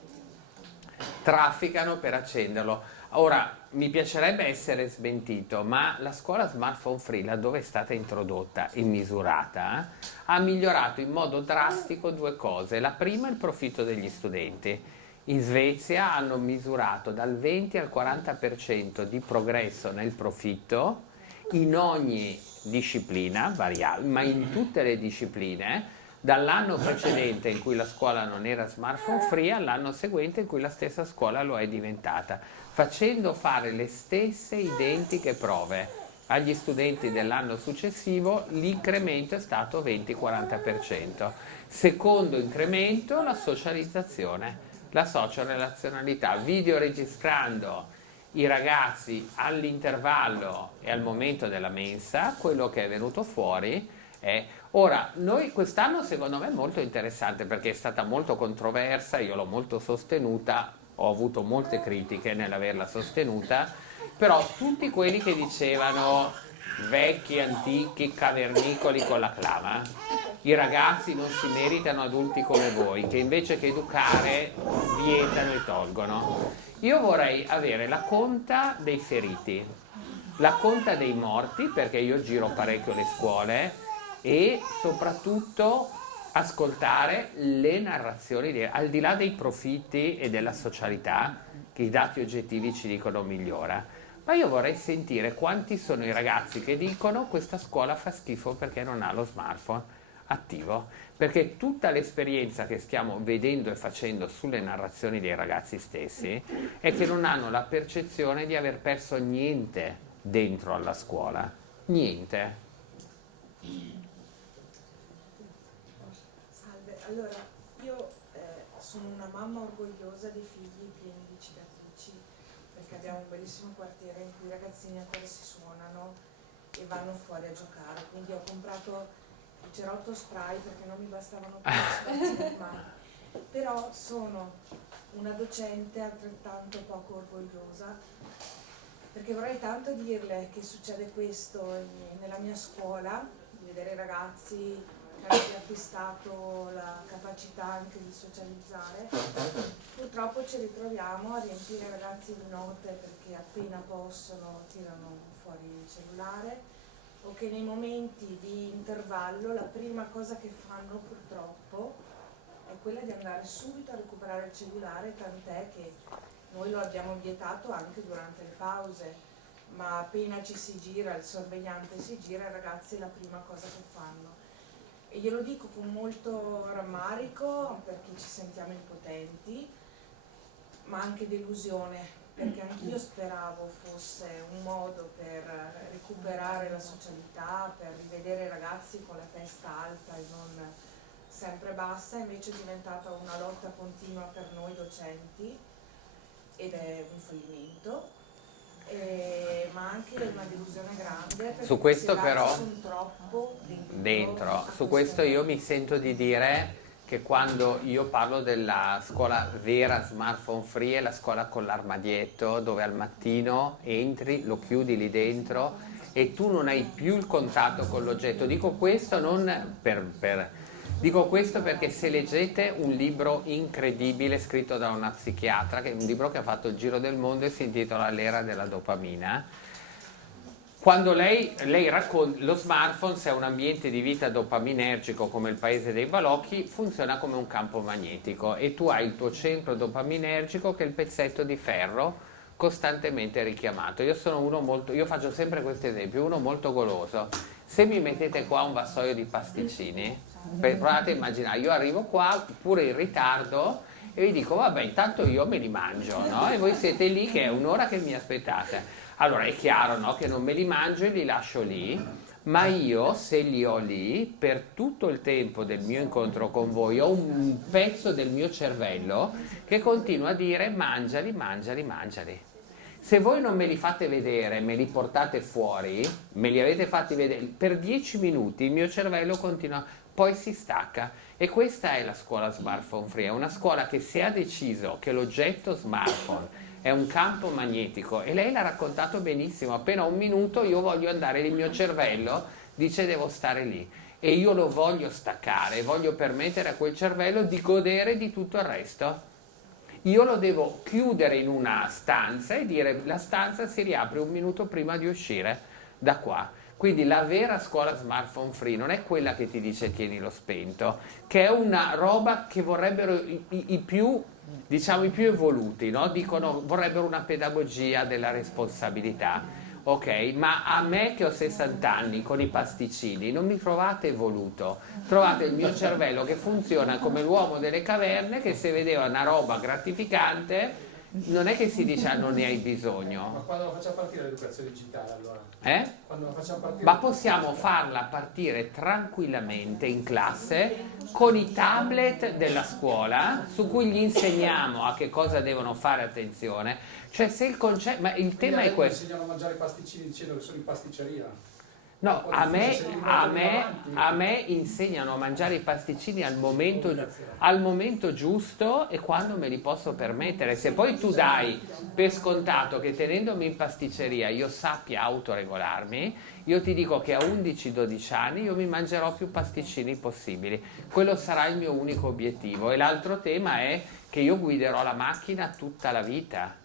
trafficano per accenderlo. Ora, mi piacerebbe essere smentito, ma la scuola smartphone free, laddove è stata introdotta e misurata, ha migliorato in modo drastico due cose. La prima è il profitto degli studenti. In Svezia hanno misurato dal 20 al 40% di progresso nel profitto in ogni disciplina, ma in tutte le discipline, dall'anno precedente in cui la scuola non era smartphone free all'anno seguente in cui la stessa scuola lo è diventata, facendo fare le stesse identiche prove agli studenti dell'anno successivo. L'incremento è stato 20-40%. Secondo incremento, la socializzazione, la social-relazionalità, videoregistrando i ragazzi all'intervallo e al momento della mensa. Quello che è venuto fuori è... Ora, noi quest'anno secondo me è molto interessante perché è stata molto controversa, io l'ho molto sostenuta, ho avuto molte critiche nell'averla sostenuta, però tutti quelli che dicevano vecchi, antichi, cavernicoli con la clava, i ragazzi non si meritano adulti come voi, che invece che educare vietano e tolgono. Io vorrei avere la conta dei feriti, la conta dei morti, perché io giro parecchio le scuole, e soprattutto ascoltare le narrazioni, al di là dei profitti e della socialità, che i dati oggettivi ci dicono migliora. Ma io vorrei sentire quanti sono i ragazzi che dicono questa scuola fa schifo perché non ha lo smartphone attivo, perché tutta l'esperienza che stiamo vedendo e facendo sulle narrazioni dei ragazzi stessi è che non hanno la percezione di aver perso niente dentro alla scuola, niente. Salve, allora io sono una mamma orgogliosa dei figli pieni di cicatrici, perché abbiamo un bellissimo quartiere in cui i ragazzini ancora si suonano e vanno fuori a giocare, quindi ho comprato il cerotto spray perché non mi bastavano più le spazi normali, però sono una docente altrettanto poco orgogliosa, perché vorrei tanto dirle che succede questo nella mia scuola, di vedere i ragazzi che hanno riacquistato la capacità anche di socializzare. Purtroppo ci ritroviamo a riempire i ragazzi di note perché appena possono tirano fuori il cellulare, o che nei momenti di intervallo la prima cosa che fanno purtroppo è quella di andare subito a recuperare il cellulare, tant'è che noi lo abbiamo vietato anche durante le pause, ma appena ci si gira, il sorvegliante si gira, i ragazzi la prima cosa che fanno. E glielo dico con molto rammarico perché ci sentiamo impotenti, ma anche delusione, perché anch'io speravo fosse un modo per recuperare la socialità, per rivedere i ragazzi con la testa alta e non sempre bassa, invece è diventata una lotta continua per noi docenti ed è un fallimento, ma anche una delusione grande perché su questo però sono troppo dentro. Su questo io mi sento di dire che quando io parlo della scuola vera smartphone free è la scuola con l'armadietto dove al mattino entri, lo chiudi lì dentro e tu non hai più il contatto con l'oggetto. Dico questo non dico questo perché se leggete un libro incredibile scritto da una psichiatra, che è un libro che ha fatto il giro del mondo e si intitola L'era della dopamina, quando lei racconta, lo smartphone, se è un ambiente di vita dopaminergico come il paese dei balocchi, funziona come un campo magnetico e tu hai il tuo centro dopaminergico che è il pezzetto di ferro costantemente richiamato. Io faccio sempre questo esempio, uno molto goloso. Se mi mettete qua un vassoio di pasticcini, provate a immaginare, io arrivo qua pure in ritardo e vi dico vabbè intanto io me li mangio, no? E voi siete lì che è un'ora che mi aspettate. Allora è chiaro, no, che non me li mangio e li lascio lì, ma io se li ho lì per tutto il tempo del mio incontro con voi ho un pezzo del mio cervello che continua a dire mangiali, mangiali, mangiali. Se voi non me li fate vedere, me li portate fuori, me li avete fatti vedere, per 10 minuti il mio cervello continua, poi si stacca. E questa è la scuola smartphone free, è una scuola che se ha deciso che l'oggetto smartphone è un campo magnetico, e lei l'ha raccontato benissimo, appena un minuto io voglio andare, il mio cervello dice devo stare lì. E io lo voglio staccare, voglio permettere a quel cervello di godere di tutto il resto. Io lo devo chiudere in una stanza e dire la stanza si riapre un minuto prima di uscire da qua. Quindi la vera scuola smartphone free non è quella che ti dice tieni lo spento, che è una roba che vorrebbero i più evoluti, no? Dicono vorrebbero una pedagogia della responsabilità. Ok, ma a me che ho 60 anni con i pasticcini non mi trovate evoluto, trovate il mio cervello che funziona come l'uomo delle caverne, che se vedeva una roba gratificante non è che si dice non ne hai bisogno. Ma quando la facciamo partire l'educazione digitale allora? Quando la facciamo partire? Ma possiamo farla partire tranquillamente in classe con i tablet della scuola su cui gli insegniamo a che cosa devono fare attenzione. Cioè se il concetto, ma il tema è questo. Insegnano a mangiare i pasticcini dicendo che sono in pasticceria. No, a me insegnano a mangiare i pasticcini al momento giusto e quando me li posso permettere. Se poi tu dai per scontato che tenendomi in pasticceria io sappia autoregolarmi, io ti dico che a 11-12 anni io mi mangerò più pasticcini possibili. Quello sarà il mio unico obiettivo. E l'altro tema è che io guiderò la macchina tutta la vita.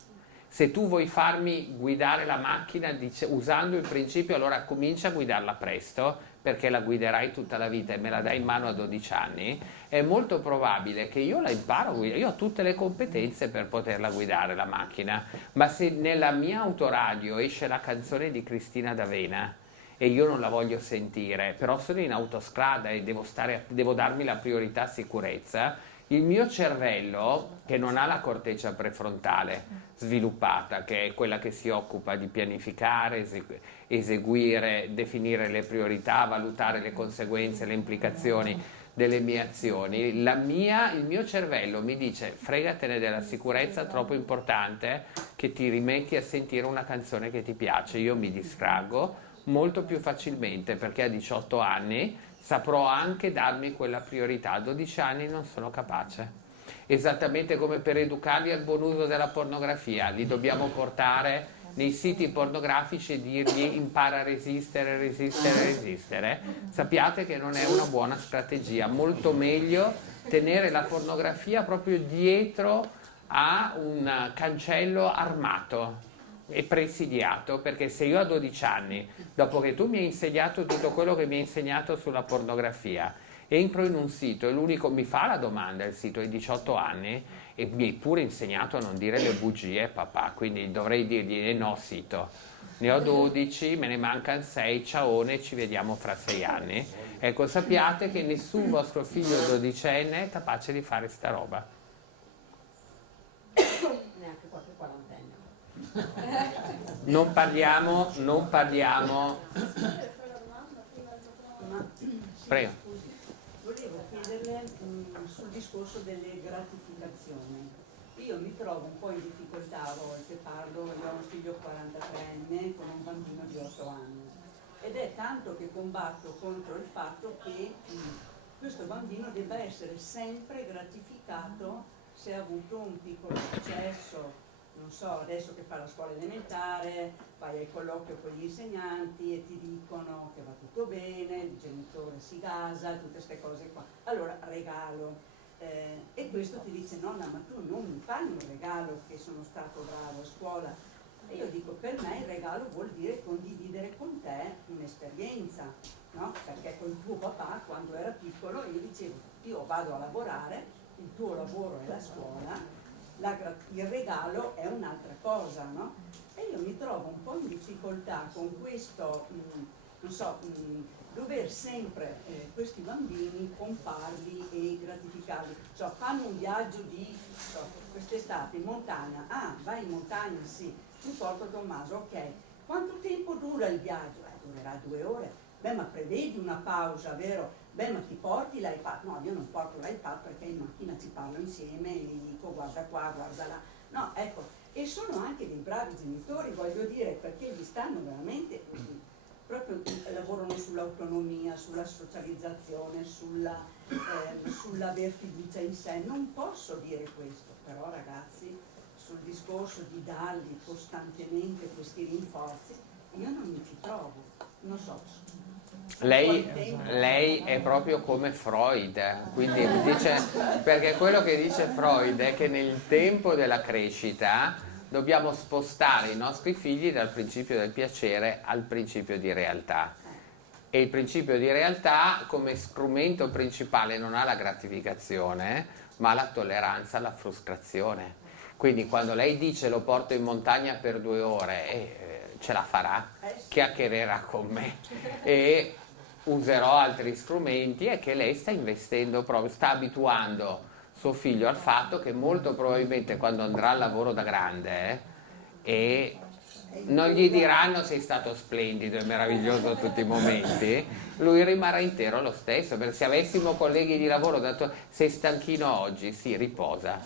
Se tu vuoi farmi guidare la macchina usando il principio, allora comincia a guidarla presto, perché la guiderai tutta la vita e me la dai in mano a 12 anni, è molto probabile che io la imparo a guidare. Io ho tutte le competenze per poterla guidare la macchina, ma se nella mia autoradio esce la canzone di Cristina D'Avena e io non la voglio sentire, però sono in autostrada e devo darmi la priorità sicurezza, il mio cervello, che non ha la corteccia prefrontale sviluppata, che è quella che si occupa di pianificare, eseguire, definire le priorità, valutare le conseguenze, le implicazioni delle mie azioni, il mio cervello mi dice fregatene della sicurezza, troppo importante che ti rimetti a sentire una canzone che ti piace. Io mi distraggo molto più facilmente perché a 18 anni saprò anche darmi quella priorità. A 12 anni non sono capace. Esattamente come per educarli al buon uso della pornografia, li dobbiamo portare nei siti pornografici e dirgli impara a resistere, resistere, resistere. Sappiate che non è una buona strategia, molto meglio tenere la pornografia proprio dietro a un cancello armato e presidiato, perché se io a 12 anni, dopo che tu mi hai insegnato tutto quello che mi hai insegnato sulla pornografia, entro in un sito e l'unico mi fa la domanda, il sito, ai 18 anni, e mi hai pure insegnato a non dire le bugie, papà, quindi dovrei dirgli no sito, ne ho 12, me ne mancano 6, ciaone, ci vediamo fra 6 anni. Ecco, sappiate che nessun vostro figlio 12enne è capace di fare sta roba. Neanche qualche quarantenne. Non parliamo. Prego. Volevo chiederle sul discorso delle gratificazioni. Io mi trovo un po' in difficoltà a volte, io ho un figlio 43enne con un bambino di 8 anni ed è tanto che combatto contro il fatto che questo bambino debba essere sempre gratificato se ha avuto un piccolo successo. Non so, adesso che fa la scuola elementare, vai al colloquio con gli insegnanti e ti dicono che va tutto bene, il genitore si gasa, tutte queste cose qua. Allora regalo. E questo ti dice: nonna, ma tu non mi fai un regalo che sono stato bravo a scuola. E io dico: per me il regalo vuol dire condividere con te un'esperienza, no? Perché con tuo papà, quando era piccolo, io dicevo: io vado a lavorare, il tuo lavoro è la scuola, il regalo è un'altra cosa, no? E io mi trovo un po' in difficoltà con questo, non so, dover sempre questi bambini pomparli e gratificarli. Cioè, fanno un viaggio di quest'estate in montagna, vai in montagna, sì, mi porto Tommaso, ok, quanto tempo dura il viaggio? Durerà 2 ore. Beh, ma prevedi una pausa, vero? Beh, ma ti porti l'iPad? No, io non porto l'iPad perché in macchina ci parlo insieme e gli dico guarda qua, guarda là. No, ecco, e sono anche dei bravi genitori, voglio dire, perché gli stanno veramente, proprio lavorano sull'autonomia, sulla socializzazione, sull'aver fiducia in sé. Non posso dire questo, però ragazzi, sul discorso di dargli costantemente questi rinforzi, io non mi ci trovo, non so. Lei è proprio come Freud, quindi dice, perché quello che dice Freud è che nel tempo della crescita dobbiamo spostare i nostri figli dal principio del piacere al principio di realtà. E il principio di realtà come strumento principale non ha la gratificazione, ma la tolleranza alla frustrazione. Quindi quando lei dice lo porto in montagna per 2 ore, ce la farà, chiacchiererà con me e userò altri strumenti, e che lei sta investendo proprio, sta abituando suo figlio al fatto che molto probabilmente quando andrà al lavoro da grande e non gli diranno sei stato splendido e meraviglioso tutti i momenti, lui rimarrà intero lo stesso, perché se avessimo colleghi di lavoro dato sei stanchino oggi, sì, riposa,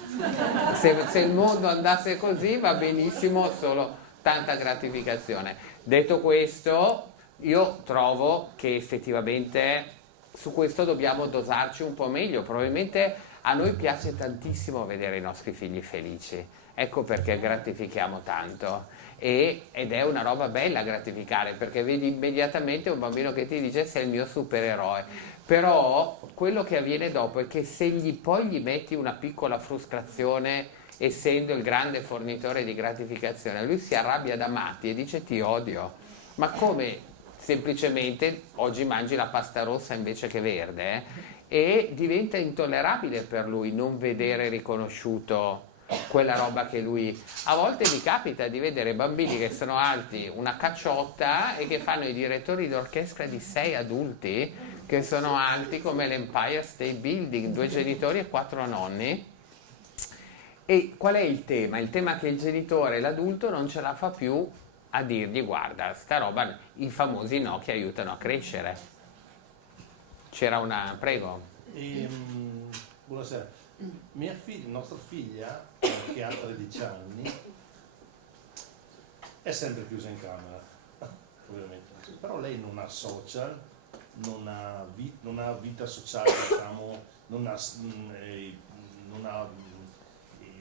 se il mondo andasse così va benissimo, solo tanta gratificazione. Detto questo, io trovo che effettivamente su questo dobbiamo dosarci un po' meglio. Probabilmente a noi piace tantissimo vedere i nostri figli felici, ecco perché gratifichiamo tanto, ed è una roba bella gratificare, perché vedi immediatamente un bambino che ti dice sei il mio supereroe. Però quello che avviene dopo è che se poi gli metti una piccola frustrazione, essendo il grande fornitore di gratificazione, lui si arrabbia da matti e dice ti odio. Ma come? Semplicemente oggi mangi la pasta rossa invece che verde, e diventa intollerabile per lui non vedere riconosciuto quella roba che lui... A volte mi capita di vedere bambini che sono alti una cacciotta e che fanno i direttori d'orchestra di 6 adulti che sono alti come l'Empire State Building, 2 genitori e 4 nonni. E qual è il tema? Il tema è che il genitore, l'adulto, non ce la fa più a dirgli guarda, sta roba, i famosi no che aiutano a crescere. C'era una... prego. Buonasera. Nostra figlia, che ha 13 anni, è sempre chiusa in camera, ovviamente. Però lei non ha social, non ha vita sociale, diciamo, non ha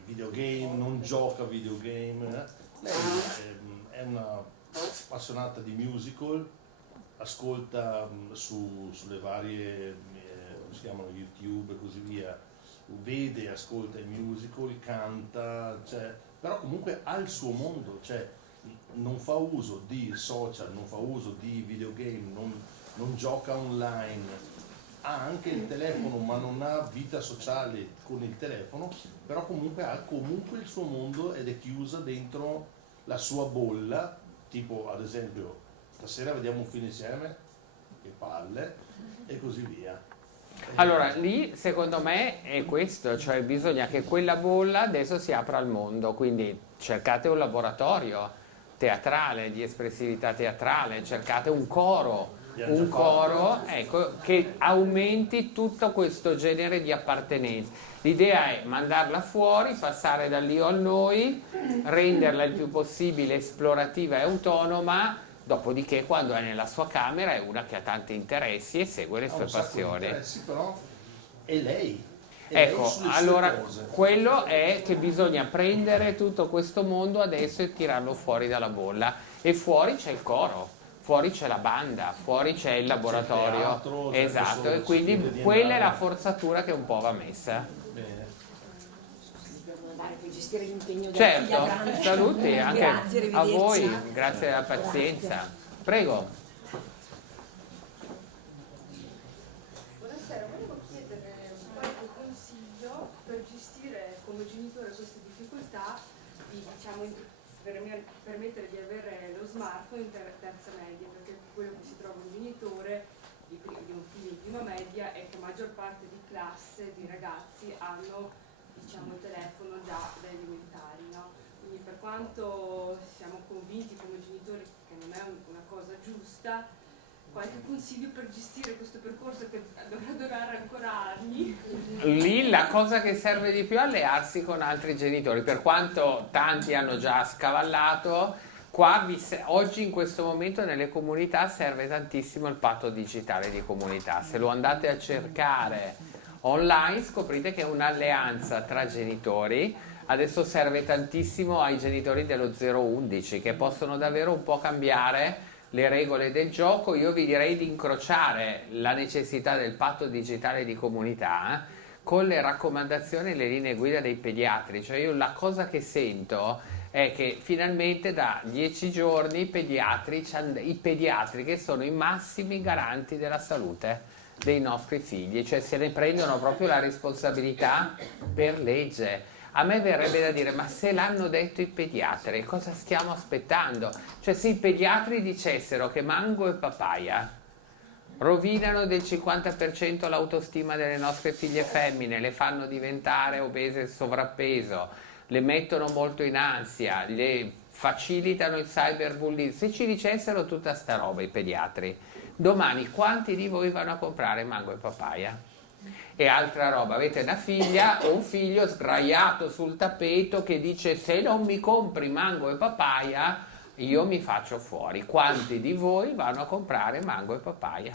videogame, non gioca a videogame. Lei è una appassionata di musical, ascolta sulle varie, come si chiamano, YouTube e così via, vede, ascolta i musical, canta, però comunque ha il suo mondo, non fa uso di social, non fa uso di videogame, non gioca online, ha anche il telefono ma non ha vita sociale con il telefono, però comunque ha comunque il suo mondo ed è chiusa dentro la sua bolla, tipo ad esempio stasera vediamo un film insieme, che palle, e così via. Allora, lì secondo me è questo, cioè bisogna che quella bolla adesso si apra al mondo, quindi cercate un laboratorio teatrale, di espressività teatrale, cercate un coro, ecco, che aumenti tutto questo genere di appartenenza. L'idea è mandarla fuori, passare dall'io al noi, renderla il più possibile esplorativa e autonoma, Dopodiché quando è nella sua camera è una che ha tanti interessi e segue le Ha sue un sacco di passioni. interessi, però è lei. È Ecco, lei sulle sue allora cose. quello è che bisogna prendere tutto questo mondo adesso e tirarlo fuori dalla bolla. E fuori c'è il coro, fuori c'è la banda, fuori c'è il laboratorio. teatro, c'è Esatto, questo e quindi stile di quella è la andare. forzatura che un po' va messa. Bene. Devo andare per gestire l'impegno della Certo, figlia grande. saluti anche Grazie, a arrivederci. voi, grazie della pazienza. Prego. Buonasera, volevo chiedere qualche consiglio per gestire come genitore queste difficoltà di, diciamo, permettere di avere lo smartphone in terza media, perché quello che si trova un genitore di un figlio di prima media è che la maggior parte di classe di ragazzi hanno, diciamo, il telefono già da elementari, no? Quindi per quanto siamo convinti come genitori che non è una cosa giusta, qualche consiglio per gestire questo percorso che dovrà durare ancora anni? Lì la cosa che serve di più è allearsi con altri genitori, per quanto tanti hanno già scavallato, qua oggi in questo momento nelle comunità serve tantissimo il patto digitale di comunità. Se lo andate a cercare online scoprite che è un'alleanza tra genitori. Adesso serve tantissimo ai genitori dello 0-11 che possono davvero un po' cambiare le regole del gioco. Io vi direi di incrociare la necessità del patto digitale di comunità con le raccomandazioni e le linee guida dei pediatri. Cioè io la cosa che sento è che finalmente da 10 giorni i pediatri che sono i massimi garanti della salute dei nostri figli, cioè se ne prendono proprio la responsabilità per legge. A me verrebbe da dire, ma se l'hanno detto i pediatri, cosa stiamo aspettando? Cioè se i pediatri dicessero che mango e papaya rovinano del 50% l'autostima delle nostre figlie femmine, le fanno diventare obese e sovrappeso, le mettono molto in ansia, le facilitano il cyberbullismo, se ci dicessero tutta sta roba i pediatri, domani quanti di voi vanno a comprare mango e papaya? E altra roba, avete una figlia o un figlio sdraiato sul tappeto che dice se non mi compri mango e papaya io mi faccio fuori. Quanti di voi vanno a comprare mango e papaya?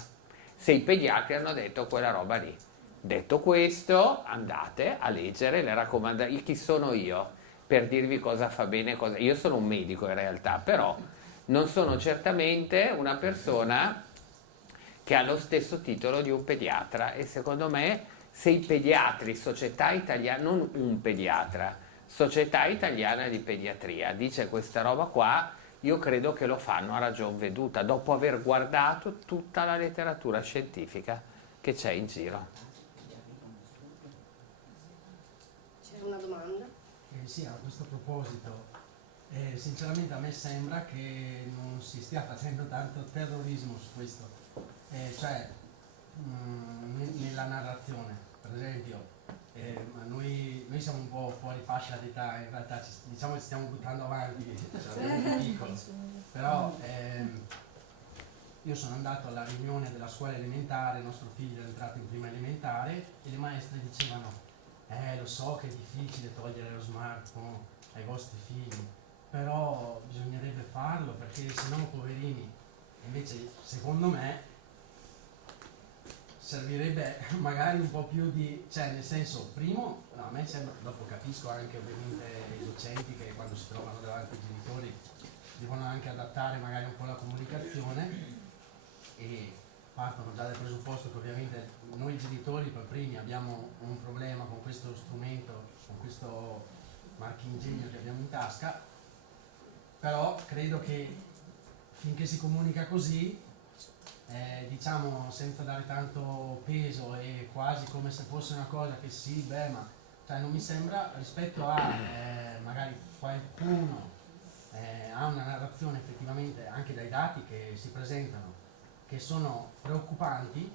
Se i pediatri hanno detto quella roba lì. Detto questo, andate a leggere le raccomandazioni. Chi sono io per dirvi cosa fa bene? Io sono un medico in realtà, però non sono certamente una persona che ha lo stesso titolo di un pediatra e secondo me se i pediatri, Società Italiana, non un pediatra, Società Italiana di Pediatria dice questa roba qua, io credo che lo fanno a ragion veduta, dopo aver guardato tutta la letteratura scientifica che c'è in giro. C'è una domanda? Sì, a questo proposito, sinceramente a me sembra che non si stia facendo tanto terrorismo su questo. Cioè nella narrazione, per esempio, noi siamo un po' fuori fascia d'età, in realtà diciamo che ci stiamo buttando avanti, siamo piccoli, però io sono andato alla riunione della scuola elementare, il nostro figlio è entrato in prima elementare e le maestre dicevano lo so che è difficile togliere lo smartphone ai vostri figli, però bisognerebbe farlo perché sennò poverini. Invece secondo me servirebbe magari un po' più di, cioè nel senso, primo, no, a me sembra, dopo capisco anche ovviamente i docenti che quando si trovano davanti ai genitori devono anche adattare magari un po' la comunicazione e partono già dal presupposto che ovviamente noi genitori per primi abbiamo un problema con questo strumento, con questo marchingegno che abbiamo in tasca, però credo che finché si comunica così, diciamo senza dare tanto peso e quasi come se fosse una cosa che sì, beh, ma cioè non mi sembra rispetto a magari qualcuno ha una narrazione effettivamente anche dai dati che si presentano che sono preoccupanti,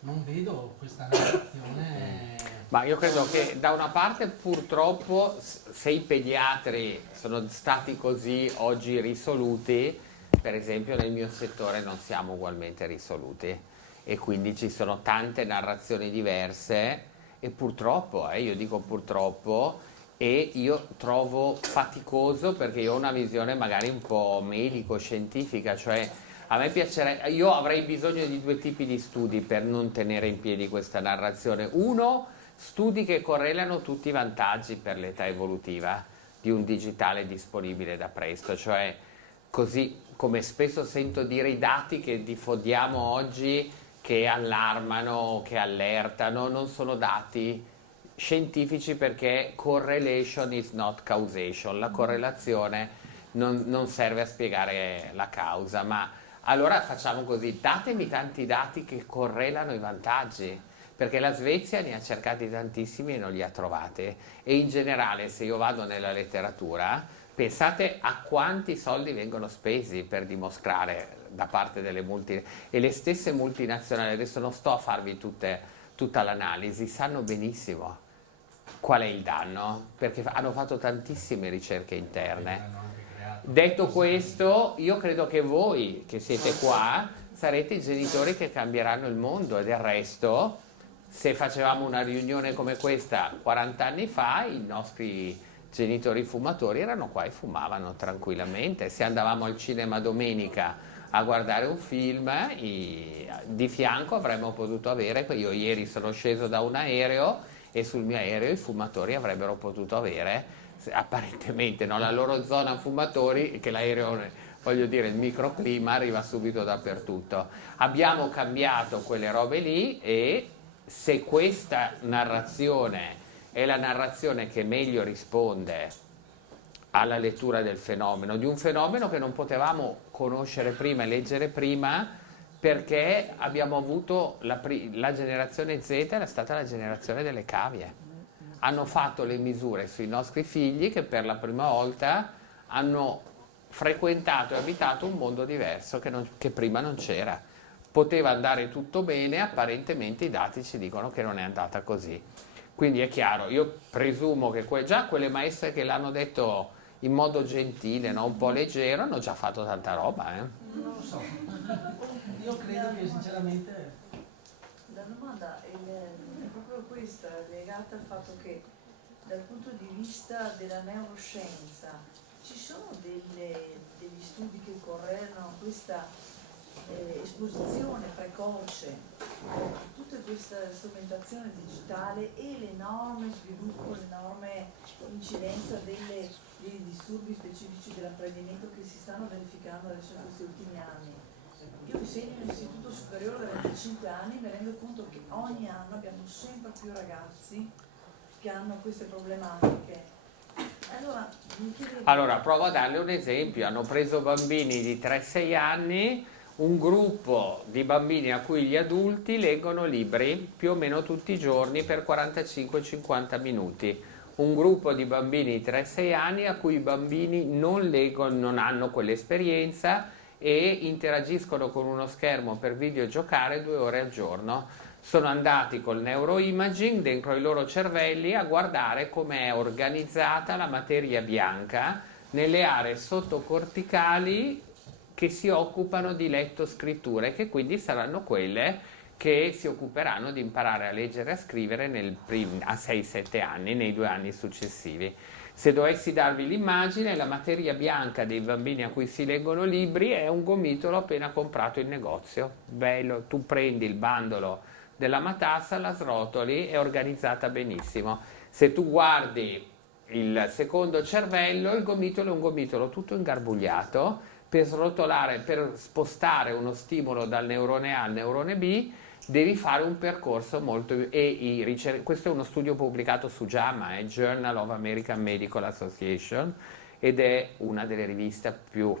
non vedo questa narrazione. Ma io credo che da una parte purtroppo se i pediatri sono stati così oggi risoluti, per esempio nel mio settore non siamo ugualmente risoluti e quindi ci sono tante narrazioni diverse e purtroppo, io dico purtroppo, e io trovo faticoso, perché io ho una visione magari un po' medico-scientifica, cioè a me piacerebbe, io avrei bisogno di 2 tipi di studi per non tenere in piedi questa narrazione. Uno, studi che correlano tutti i vantaggi per l'età evolutiva di un digitale disponibile da presto, cioè così come spesso sento dire i dati che diffondiamo oggi che allarmano, che allertano, non sono dati scientifici, perché correlation is not causation, la correlazione non serve a spiegare la causa, ma allora facciamo così, datemi tanti dati che correlano i vantaggi, perché la Svezia ne ha cercati tantissimi e non li ha trovati, e in generale se io vado nella letteratura, pensate a quanti soldi vengono spesi per dimostrare da parte delle e le stesse multinazionali, adesso non sto a farvi tutta l'analisi, sanno benissimo qual è il danno, perché hanno fatto tantissime ricerche interne. Detto questo, io credo che voi che siete qua sarete i genitori che cambieranno il mondo, e del resto, se facevamo una riunione come questa 40 anni fa, i nostri genitori fumatori erano qua e fumavano tranquillamente. Se andavamo al cinema domenica a guardare un film, di fianco avremmo potuto avere, io ieri sono sceso da un aereo e sul mio aereo i fumatori avrebbero potuto avere, apparentemente la loro zona fumatori, che l'aereo, voglio dire, il microclima arriva subito dappertutto. Abbiamo cambiato quelle robe lì, e se questa narrazione è la narrazione che meglio risponde alla lettura del fenomeno, di un fenomeno che non potevamo conoscere prima e leggere prima, perché abbiamo avuto la generazione Z è stata la generazione delle cavie. Hanno fatto le misure sui nostri figli, che per la prima volta hanno frequentato e abitato un mondo diverso che prima non c'era. Poteva andare tutto bene, apparentemente i dati ci dicono che non è andata così. Quindi è chiaro, io presumo che già quelle maestre che l'hanno detto in modo gentile, un po' leggero, hanno già fatto tanta roba. Non lo so, io credo che sinceramente... La domanda è proprio questa, legata al fatto che dal punto di vista della neuroscienza ci sono degli studi che correlano questa esposizione precoce a tutta questa strumentazione digitale e l'enorme sviluppo, l'enorme incidenza dei disturbi specifici dell'apprendimento che si stanno verificando adesso in questi ultimi anni. Io insegno in istituto superiore da 25 anni, mi rendo conto che ogni anno abbiamo sempre più ragazzi che hanno queste problematiche. Allora, provo a darle un esempio. Hanno preso bambini di 3-6 anni, un gruppo di bambini a cui gli adulti leggono libri più o meno tutti i giorni per 45-50 minuti. Un gruppo di bambini di 3-6 anni a cui i bambini non leggono, non hanno quell'esperienza e interagiscono con uno schermo per videogiocare 2 ore al giorno. Sono andati col neuroimaging dentro i loro cervelli a guardare come è organizzata la materia bianca nelle aree sottocorticali che si occupano di lettoscrittura, e che quindi saranno quelle che si occuperanno di imparare a leggere e a scrivere a 6-7 anni, nei 2 anni successivi. Se dovessi darvi l'immagine, la materia bianca dei bambini a cui si leggono libri è un gomitolo appena comprato in negozio. Bello, tu prendi il bandolo della matassa, la srotoli, è organizzata benissimo. Se tu guardi il secondo cervello, il gomitolo è un gomitolo tutto ingarbugliato. Per spostare uno stimolo dal neurone A al neurone B, devi fare un percorso molto... questo è uno studio pubblicato su JAMA, Journal of American Medical Association, ed è una delle riviste più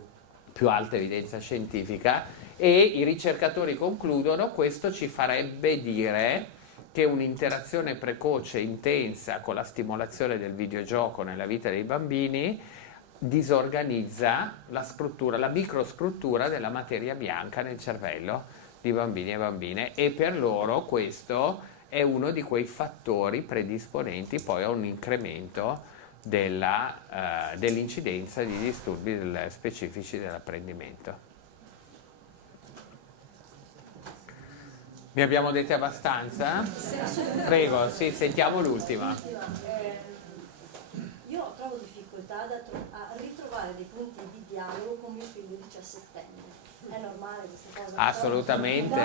alta evidenza scientifica, e i ricercatori concludono: questo ci farebbe dire che un'interazione precoce intensa con la stimolazione del videogioco nella vita dei bambini disorganizza la microstruttura della materia bianca nel cervello di bambini e bambine, e per loro questo è uno di quei fattori predisponenti poi a un incremento dell'incidenza di disturbi specifici dell'apprendimento. Ne abbiamo dette abbastanza? Prego, sì, sentiamo l'ultima. difficoltà a ritrovare dei punti di dialogo con mio figlio 17enne. È normale questa cosa? Assolutamente.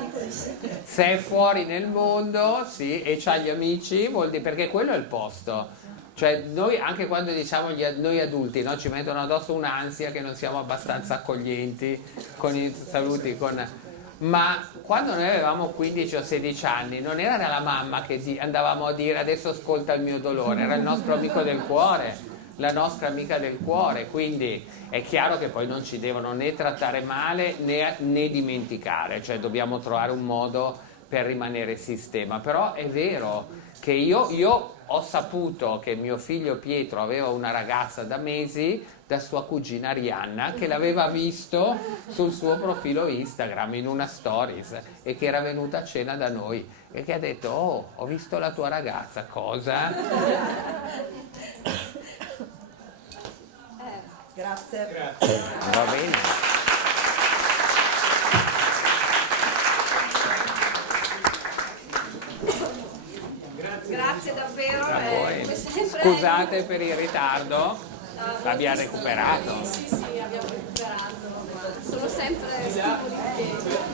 Dico di sì. Se è fuori nel mondo, sì, e c'ha gli amici, vuol dire, perché quello è il posto. Cioè noi anche quando diciamo noi adulti, no, ci mettono addosso un'ansia che non siamo abbastanza accoglienti con i saluti, ma quando noi avevamo 15 o 16 anni non era la mamma che andavamo a dire adesso ascolta il mio dolore, era il nostro amico del cuore, la nostra amica del cuore, quindi è chiaro che poi non ci devono né trattare male né dimenticare, cioè dobbiamo trovare un modo per rimanere sistema, però è vero che io ho saputo che mio figlio Pietro aveva una ragazza da mesi, da sua cugina Arianna, che l'aveva visto sul suo profilo Instagram in una stories e che era venuta a cena da noi e che ha detto oh, ho visto la tua ragazza, cosa? Grazie. Va bene. Grazie davvero. A voi. Come sempre. Scusate per il ritardo, l'abbiamo recuperato. Sì, abbiamo recuperato, ma sono sempre stimoli.